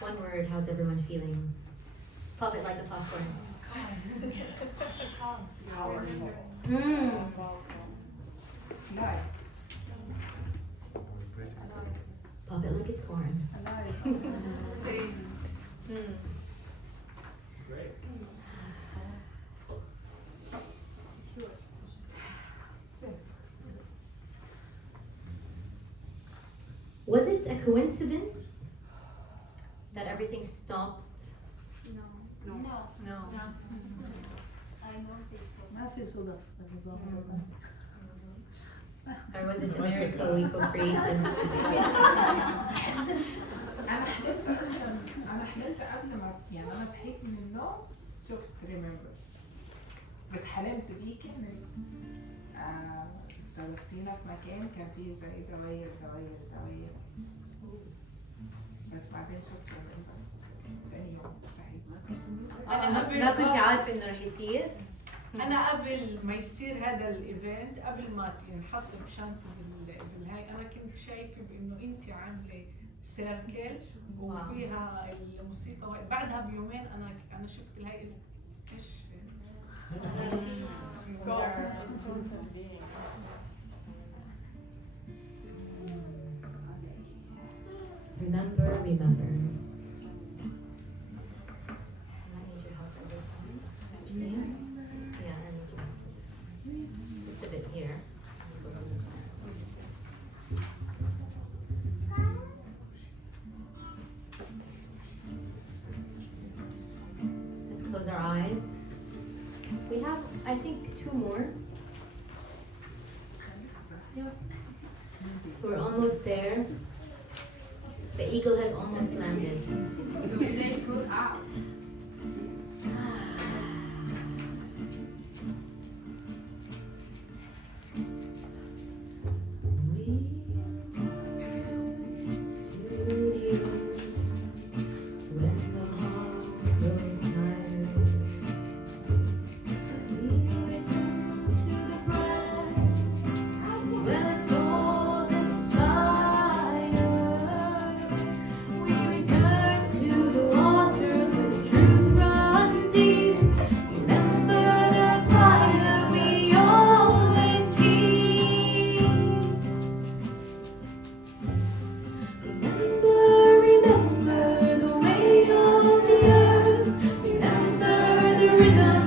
One word, how's everyone feeling? Pop it like a popcorn. Powerful. Fly. Pop it like it's corn. Safe. Great. Was it a coincidence that everything stopped? No. No. No. No. I don't think so. ما في صدف بالنظام. Or was it a miracle we co-created? أنا حلمت قبل ما يعني أنا صحيت من النوم شفت ريمبر بس حلمت بيكي إنك استضفتينا في مكان كان فيه زي دواير بس بعدين شفت ريمبر تاني يوم صحيت ما كنت عارفة إنه رح يصير؟ انا قبل ما يصير هذا الايفنت قبل ما ينحط بشنطه بالهاي انا كنت شايفه بانه انت عامله سيركل وفيها الموسيقى بعدها بيومين انا شفت الهاي قلت ايش Remember. I need your help on this one. Yeah, I need your help on this one. Just a bit here. Let's close our eyes. We have, I think, 2 more. We're almost there. The eagle has almost landed. So we lay food out. Remember the weight of the earth. Remember the rhythm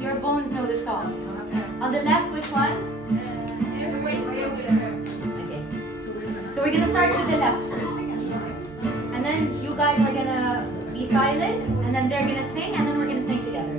your bones know the song. On the left, which one? Okay. So we're gonna start with the left first. And then you guys are gonna be silent, and then they're gonna sing, and then we're gonna sing together.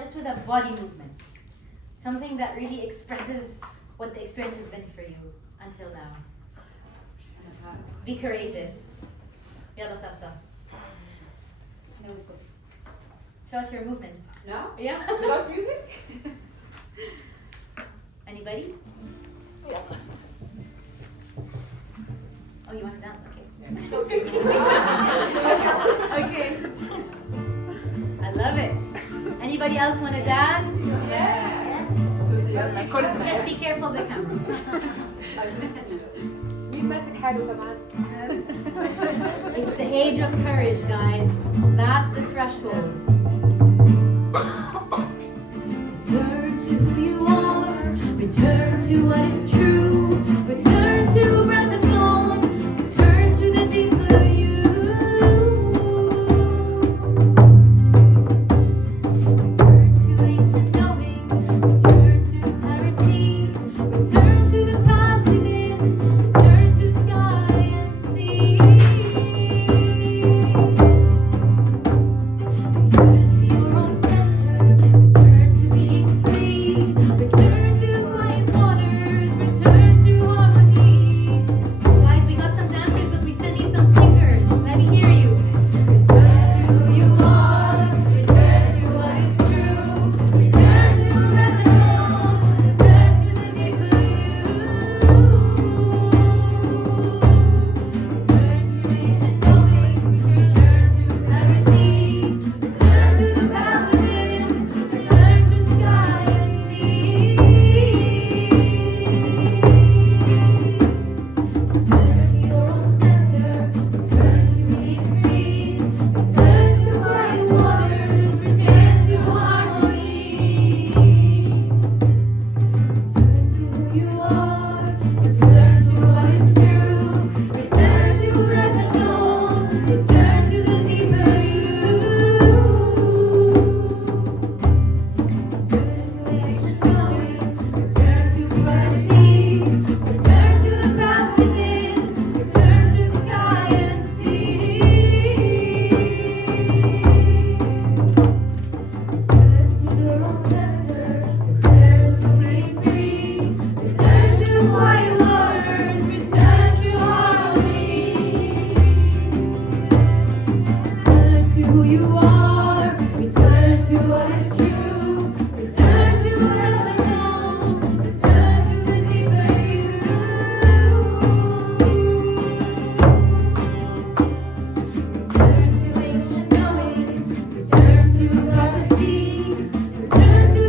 Just with a body movement, something that really expresses what the experience has been for you until now. Be courageous. Yalla Sasa. Show us your movement. No? Yeah. Without music? Anybody? Yeah. Oh, you want to dance? Okay. Okay. I love it. Anybody else want to dance? Yes. Just be careful of the camera. مين ماسك حاله كمان؟ It's the age of courage, guys. That's the threshold. Return to who you are. Return to what is true. Return to breath and bone. Return to the deeper you. Return to ancient knowing. Return to clarity. Return to the path within. Return to sky and sea. Return to your own center. Return to being free. Return to quiet waters. Return to harmony. Guys, we got some dancers, but we still need some singers. Let me hear you. Return to who you are. Return to what is true. Return to heaven home. Return to the deeper you. Return to ancient knowing. Return to clarity. Return to the path within. Return to sky and sea. Return to your own center. Return to being free. Return to quiet waters. Return to harmony. Return to who you are. Return to what is true. Return to breath and bone. Return to the deeper you. Return to ancient knowing. Return to privacy. Return to the path within. Return to sky and sea. Return to your own center. Return to being free. Return to quiet waters. Return to harmony. Return to who you are. Return to what is true. Return to heaven home. Return to the deeper you. Return to ancient knowing. Return to privacy. Return to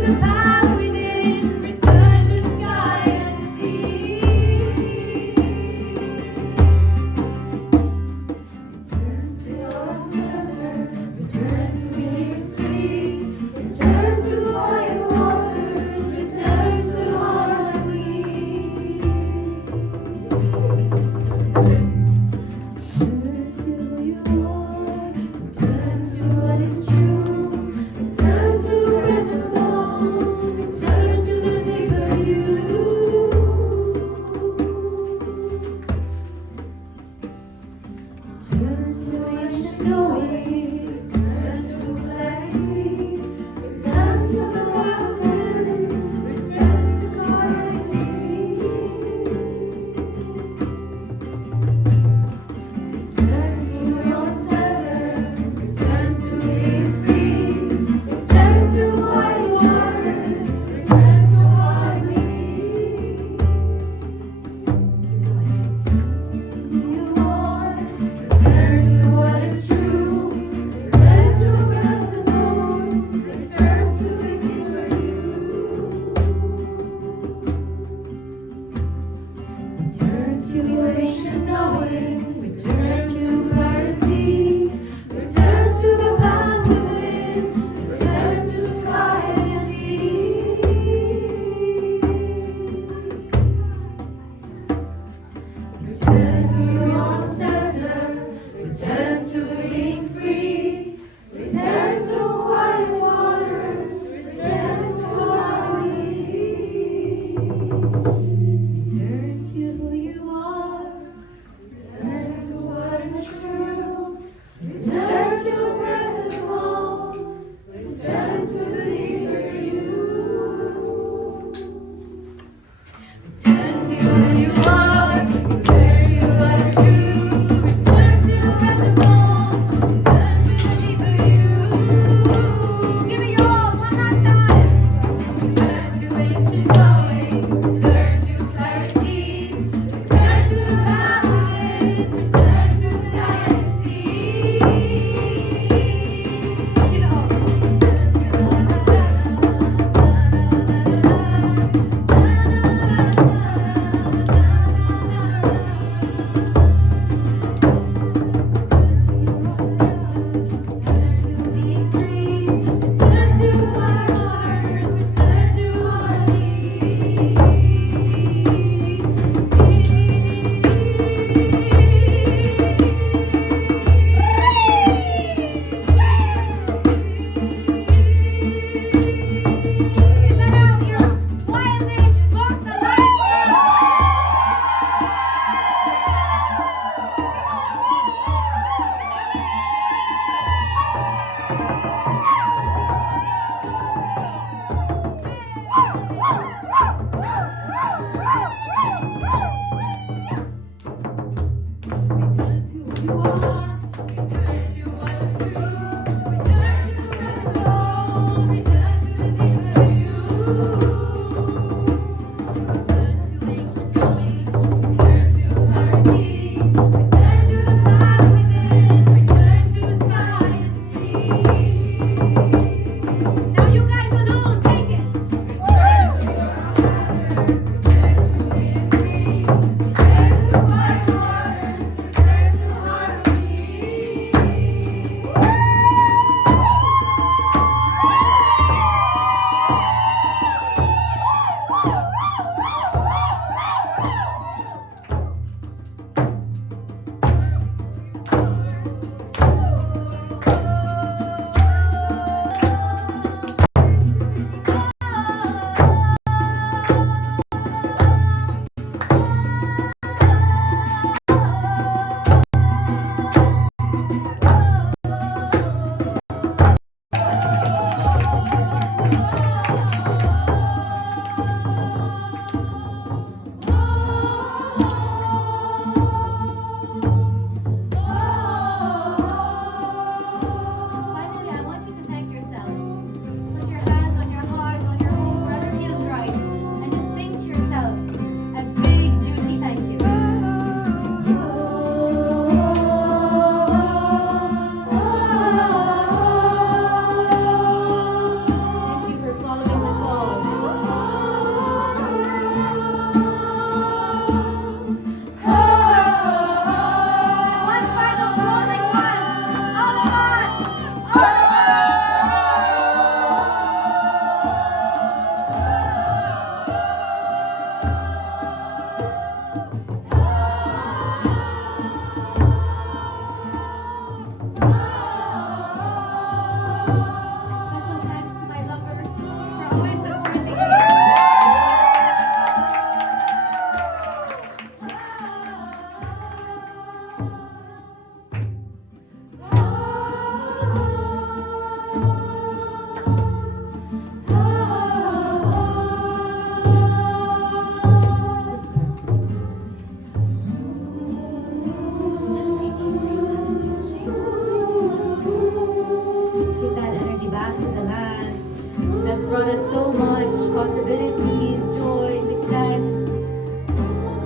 brought us so much possibilities, joy, success,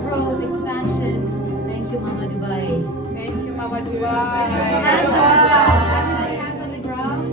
growth, expansion. Thank you, Mama Dubai. Thank you, Mama Dubai. Hands up. Everybody, hands on the ground.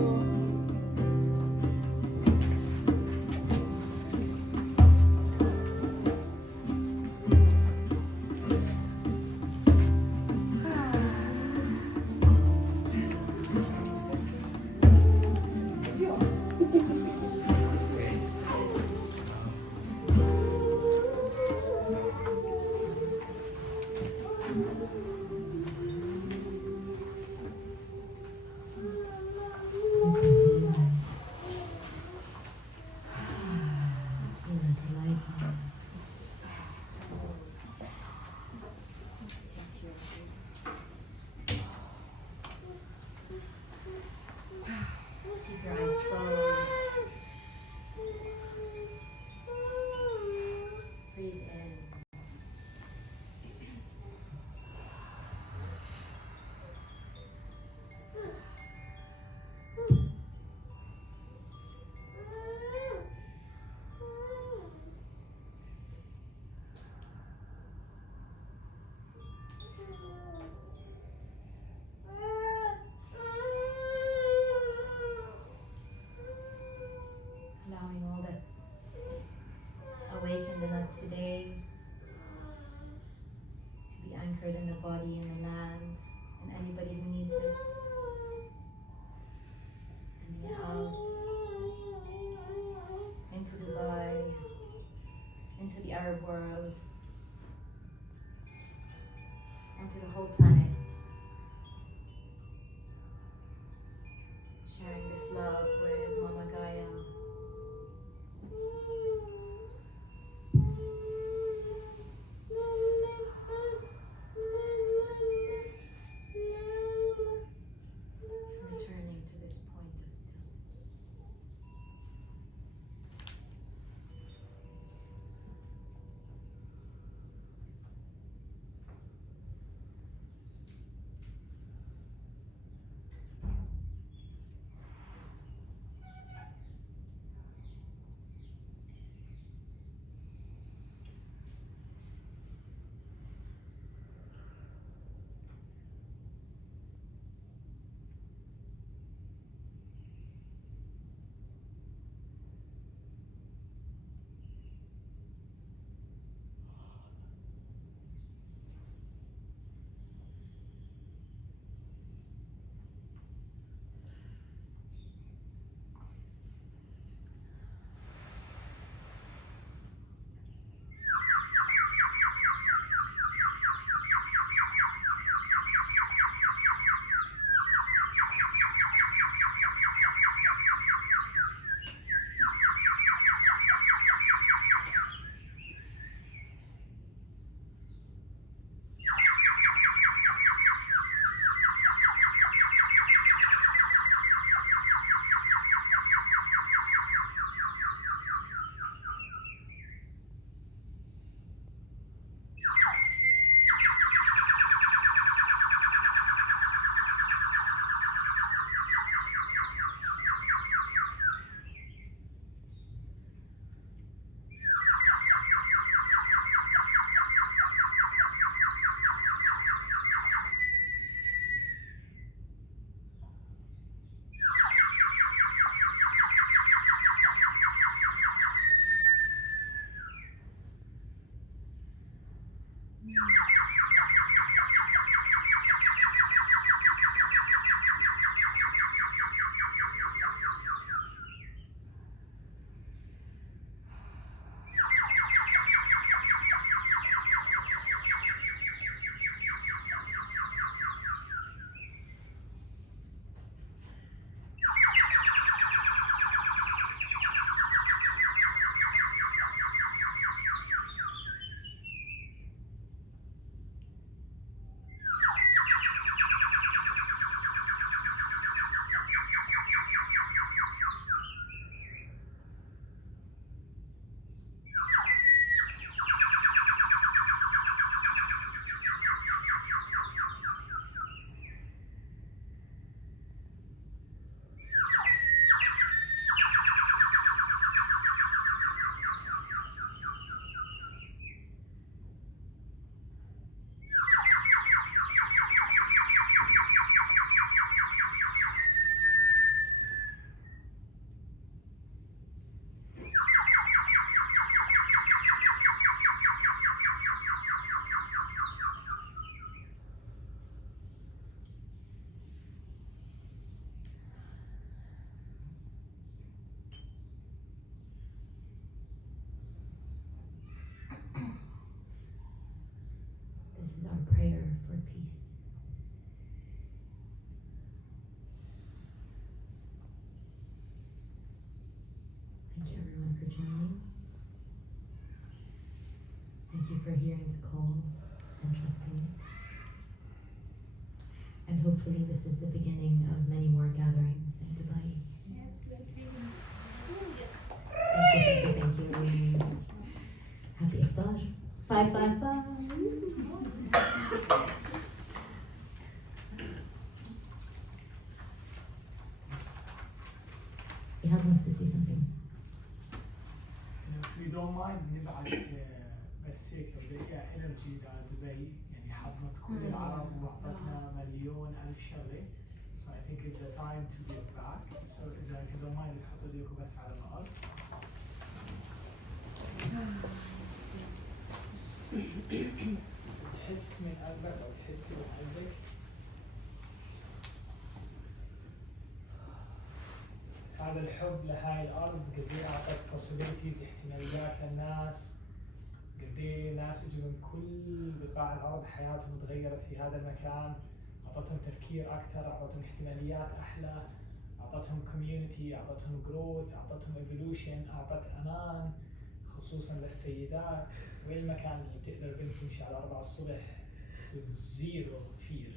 Keep your eyes closed. Breathe in. Allowing all that's awakened in us today to be anchored in the body and the land and anybody who needs it. Sending it out into Dubai, into the Arab world, onto the whole planet. Sharing this love with Mama Gaia. Returning to this point of stillness. Thank you everyone for joining. Thank you for hearing the call and trusting it. And hopefully this is the beginning of many more gatherings in Dubai. Yes, let's be. Thank you. Happy iftar. 555. Ihab wants to say something. If you don't mind نبعت بس هيك تبدأ انرجي لدبي يعني حضنت كل العرب وعطتنا مليون ألف شغلة. So I think it's the time to give back. So إذا you don't mind تحطوا ايديكم بس على الأرض. تحس من قلبك أو تحسي من قلبك هذا الحب لهاي الأرض قد إيه أعطت possibilities احتماليات للناس، قد إيه ناس إجوا من كل بقاع الأرض حياتهم تغيرت في هذا المكان، أعطتهم تفكير أكثر، أعطتهم احتماليات أحلى، أعطتهم community، أعطتهم growth، أعطتهم evolution، أعطت أمان خصوصا للسيدات. وين المكان اللي بتقدر بنت تمشي على 4 الصبح with zero fear.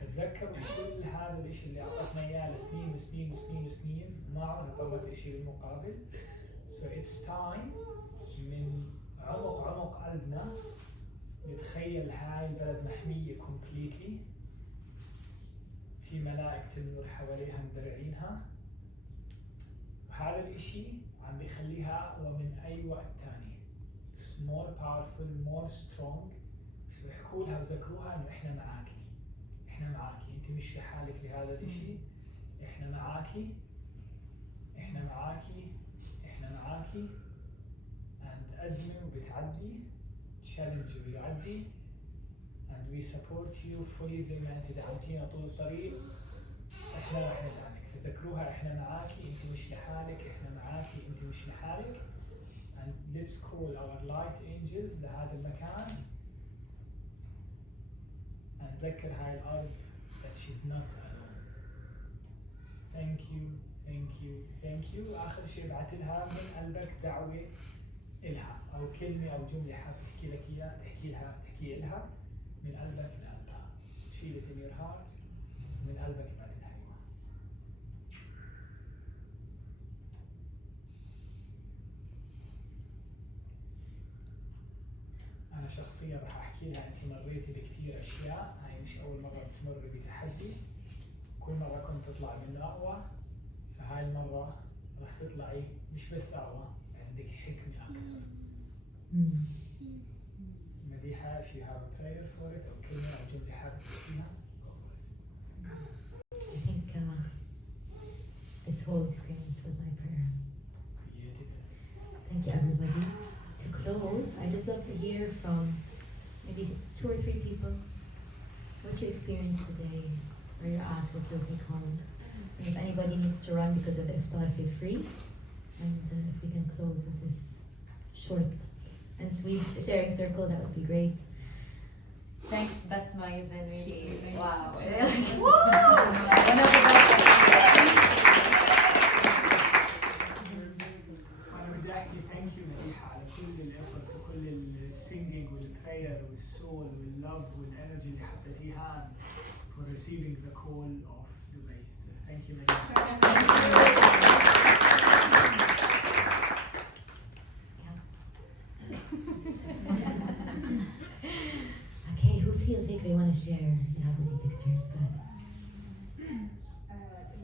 تتذكر كل هذا الاشي اللي اعطتنا اياه لسنين وسنين وسنين وسنين وما عمرنا طلبت اشي بالمقابل. So it's time من عمق قلبنا نتخيل هاي البلد محمية completely، في ملائكة النور حواليها مدرعينها، وهذا الاشي عم بيخليها اقوى من اي وقت تاني. It's more powerful, more strong. احكوا لها وذكروها انه احنا معاكي، احنا معاكي، انت مش لحالك بهذا الاشي، احنا معاكي، احنا معاكي، احنا معاكي. and أزمة وبتعدي، challenge وبيعدي، and we support you fully زي ما انت دعمتينا طول الطريق، احنا راح ندعمك. فذكروها احنا معاكي، انت مش لحالك، احنا معاكي، انت مش لحالك. and let's call our light angels لهذا المكان. نذكر هاي الأرض that she's not alone. Thank you, thank you, thank you. وآخر شيء بعت لها من قلبك دعوة إلها أو كلمة أو جملة حاب تحكي لك إياها، تحكي لها من قلبك لقلبها. Just feel it in your heart. من قلبك بعت لها إياها. أنا شخصياً راح أحكي لها أنت مريتي بكثير أشياء، هاي مش أول مرة بتمر بتحدي، كل مرة كنت تطلع من أقوى، فهاي المرة راح تطلعي مش بس أقوى، عندك حكمة أكثر. مديحة if you have a prayer for it أو كلمة أو جملة حابة تحكيها. I think this whole experience was my prayer. Thank you everybody. To close, I just love to hear from maybe 2 or 3 people what you experienced today, where you're at, what you'll take home. And if anybody needs to run because of iftar, feel free. And if we can close with this short and sweet sharing circle, that would be great. Thanks, Basma. You've been really wow. One of the best. Thank you مديحة على كل الإفورت وكل السينجينج والبراير والسول واللوف والإنرجي اللي حطيتيها for receiving the call of Dubai. So thank you مديحة. Okay, who feels like they want to share the deep experience? Go ahead.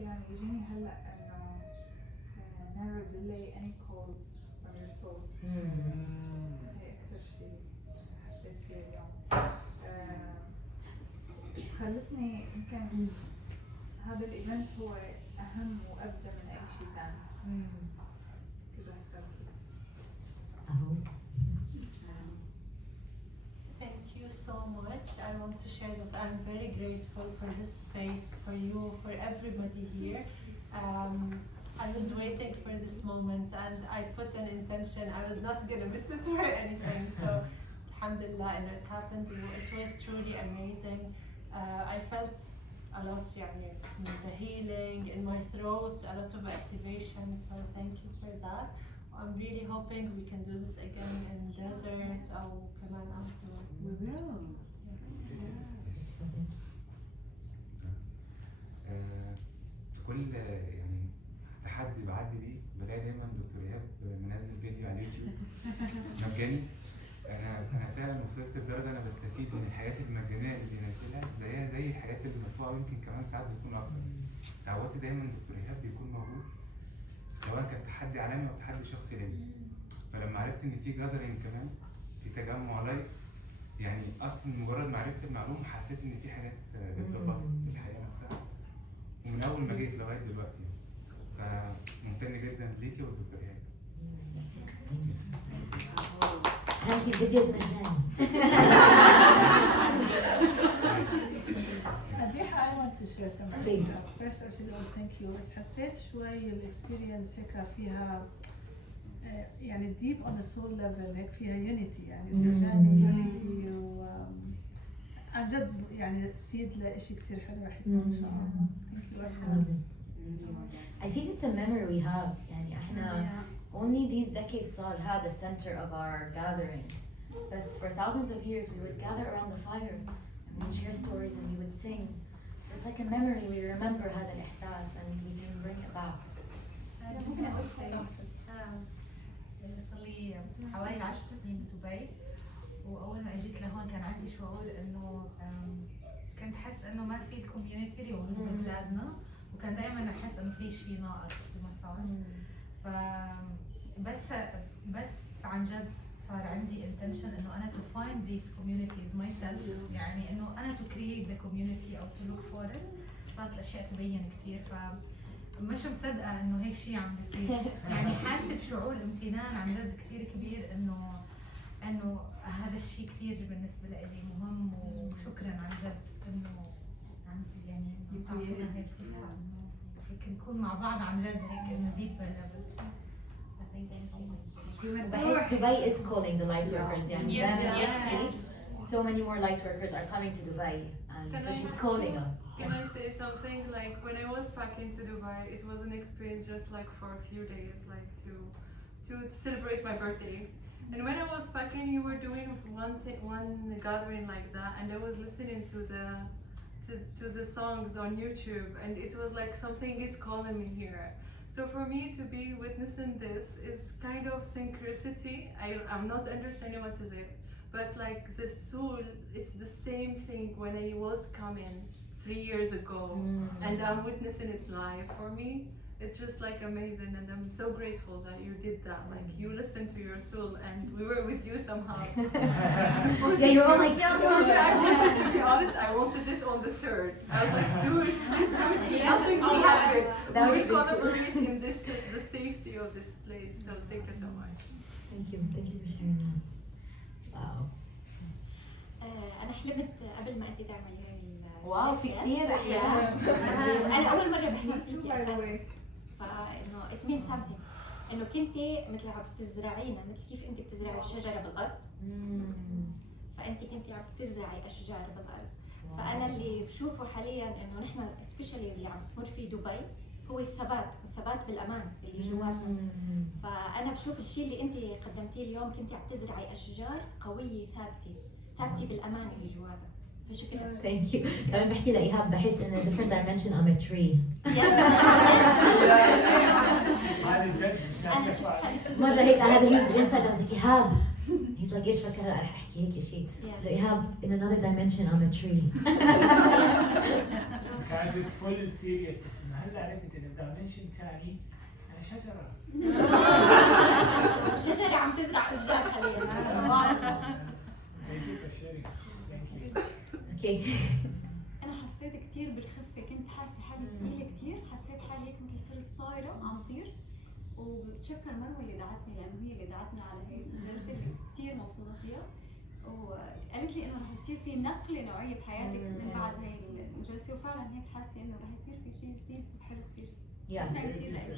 يعني يجيني هلا انه never delay any calls from your soul. هي اكثر شيء حسيت فيه اليوم. خلتني يمكن هذا الايفنت هو اهم وابدا من اي شيء ثاني. كذا اختار كذا. Thank you so much. I want to share that I'm very grateful for this space, for you, for everybody here. I was waiting for this moment and I put an intention. I was not going to miss it or anything. So, alhamdulillah, and it happened. It was truly amazing. I felt a lot يعني the healing in my throat, a lot of activation, so thank you for that. I'm really hoping we can do this again in desert أو كمان outdoor. We will. Yes. في كل يعني تحدي بعدي بيه بلاقي دايما دكتور ايهاب منزل فيديو على اليوتيوب مجاني. انا فعلا وصلت لدرجه انا بستفيد من الحاجات المجانيه اللي بينزلها زيها زي الحاجات اللي مدفوعه، ويمكن كمان ساعات بتكون اكتر. تعودت دايما دكتور ايهاب بيكون موجود سواء كان تحدي عالمي او تحدي شخصي ليا. فلما عرفت ان في جازرينج كمان في تجمع لايف، يعني اصلا مجرد ما عرفت المعلومه حسيت ان في حاجات اتظبطت في الحياه نفسها، ومن اول ما جيت لغايه دلوقتي. فممتن جدا ليكي والدكتور ايهاب. هاشي الفيديوز مجاني. مديحة I want to share something. First actually all thank you. بس حسيت شوي الاكسبيرينس هيك فيها يعني deep on the soul level، هيك فيها unity، يعني الأغاني unity عن جد يعني سيد لإشي كتير حلو رح يكون إن شاء الله. Thank you. I think it's a memory we have. يعني احنا only these decades صار هذا center of our gathering. But for thousands of years we would gather around the fire and we would share stories and we would sing. So it's like a memory. We remember هذا الإحساس and we can bring it back. ممكن أقول شيء؟ صار لي حوالي 10 سنين بدبي، وأول ما أجيت لهون كان عندي شعور إنه كنت حس إنه ما في الكوميونيتي اللي موجود ببلادنا، وكان دائما أحس إنه في شيء ناقص بمسار. بس عن جد صار عندي intention إنه أنا to find these communities myself، يعني إنه أنا to create the community أو to look for it. صارت الأشياء تبين كثير، مش مصدقة إنه هيك شيء عم بيصير. يعني حاسة بشعور امتنان عن جد كثير كبير إنه هذا الشيء كثير بالنسبة لي مهم، وشكرا عن جد إنه يعني بتعطينا هيك فرصة إنه هيك نكون مع بعض عن جد هيك إنه deeper level. بحس Dubai is calling the light workers. يعني Yes. so many more light workers are coming to Dubai and so she's calling us. Can I say something? Like when I was back into Dubai, it was an experience just like for a few days, like to celebrate my birthday. And when I was back in, you were doing one gathering like that, and I was listening to the songs on YouTube, and it was like something is calling me here. So for me to be witnessing this is kind of synchronicity. I'm not understanding what is it, but like the soul, it's the same thing when I was coming 3 years ago, and I'm witnessing it live. For me, it's just like amazing, and I'm so grateful that you did that. Like you listened to your soul, and we were with you somehow. Yeah, you're all like, yeah. I wanted, to be honest, I wanted it on the 3rd. I was like, do it, please do it. Nothing will happen. We will collaborate in this, the safety of this place. So thank you so much. Thank you for sharing that. Wow. أنا حلمت قبل ما أنت تعملي هاي واو، في كتير أحلام. أنا أول مرة بحلم فيكي أساساً، فإنه it means something. إنه كنتي مثل عم تزرعينا، مثل كيف أنت بتزرعي الشجرة بالأرض، فأنت كنتي عم تزرعي أشجار بالأرض. فأنا اللي بشوفه حالياً إنه نحن especially اللي عم تمر في دبي هو الثبات بالأمان اللي جواتنا. فأنا بشوف الشيء اللي أنت قدمتيه اليوم، كنتي عم تزرعي أشجار قوية ثابتة بالأمان اللي جواتها. فشكرا. Thank you. كمان بحكي لإيهاب بحس إن a different dimension I'm a tree. هذا جد مش مرة هيك هذا هيك الإنسان I was like إيهاب. He's like إيش فكرة رح أحكي هيك شيء. So إيهاب in another dimension I'm a tree. كانت فول سيريس، اسمها هلا عرفت إن الدايمنشن تاني أنا شجرة. شجرة عم تزرع أشجار حاليا. Thank you for sharing. Thank you. Okay. أنا حسيت كتير بالخفة، كنت حاسة حالي ثقيلة كتير، حسيت حالي هيك مثل صرت طايرة عم طير، وبتشكر مرة اللي دعتني لأنه هي اللي دعتنا على هاي الجلسة اللي كتير مبسوطة فيها، وقالت لي إنه رح يصير في نقلة نوعية بحياتك من بعد هاي الجلسة، وفعلا هيك حاسة إنه رح يصير في شيء جديد وحلو كتير. Yeah.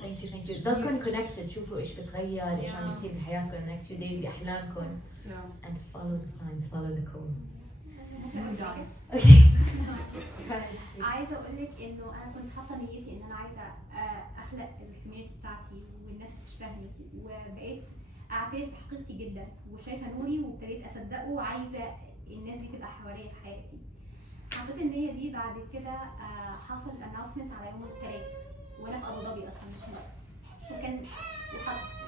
Thank you. ضلكن connected. شوفوا إيش بتغير، إيش عم بيصير بحياتكم next few days بأحلامكم. And follow the signs, follow the codes. عايزه اقول لك انه انا كنت حاطه نيتي ان انا عايزه اخلق الكوميونتي بتاعتي والناس تشبهني، وبقيت اعترف بحقيقتي جدا وشايفه نوري وابتديت اصدقه وعايزه الناس دي تبقى حواليا في حياتي. حطيت النيه دي بعد كده حصل اناونسمنت على يوم الثلاث وانا في ابو ظبي اصلا مش هناك، وكان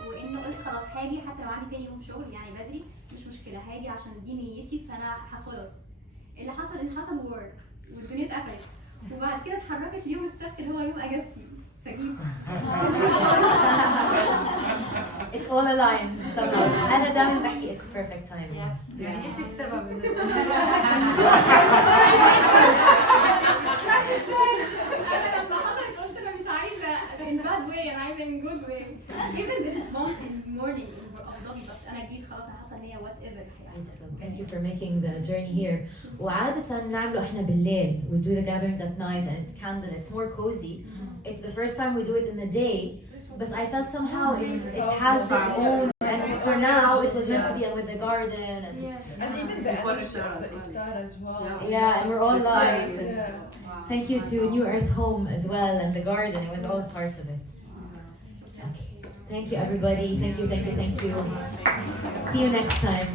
وانه قلت خلاص هاجي حتى لو عندي تاني يوم شغل يعني بدري مش مشكله، هاجي عشان دي نيتي فانا هاخدها. اللي حصل ان حصل وورد والدنيا اتقفلت، وبعد كده اتحركت ليوم السبت اللي هو يوم اجازتي فجيت. It's all aligned somehow. أنا دايما بحكي it's perfect timing. يعني انت السبب. انا لما حصلت قلت انا مش عايزه in bad way، انا عايزه in good way. Even there is bump in morning in Abu Dhabi بس انا جيت خلاص، انا حاطه النيه whatever. Thank you for making the journey here. وعادة نعمله احنا بالليل. We do the gatherings at night and it's candle. It's more cozy. It's the first time we do it in the day. But I felt somehow it has its own. And for now, it was meant to be with the garden. And even the energy of the iftar as well. Yeah, and we're all live. Yeah. Thank you to New Earth Home as well and the garden. It was all part of it. Okay. Thank you, everybody. Thank you, thank you, thank you. See you next time.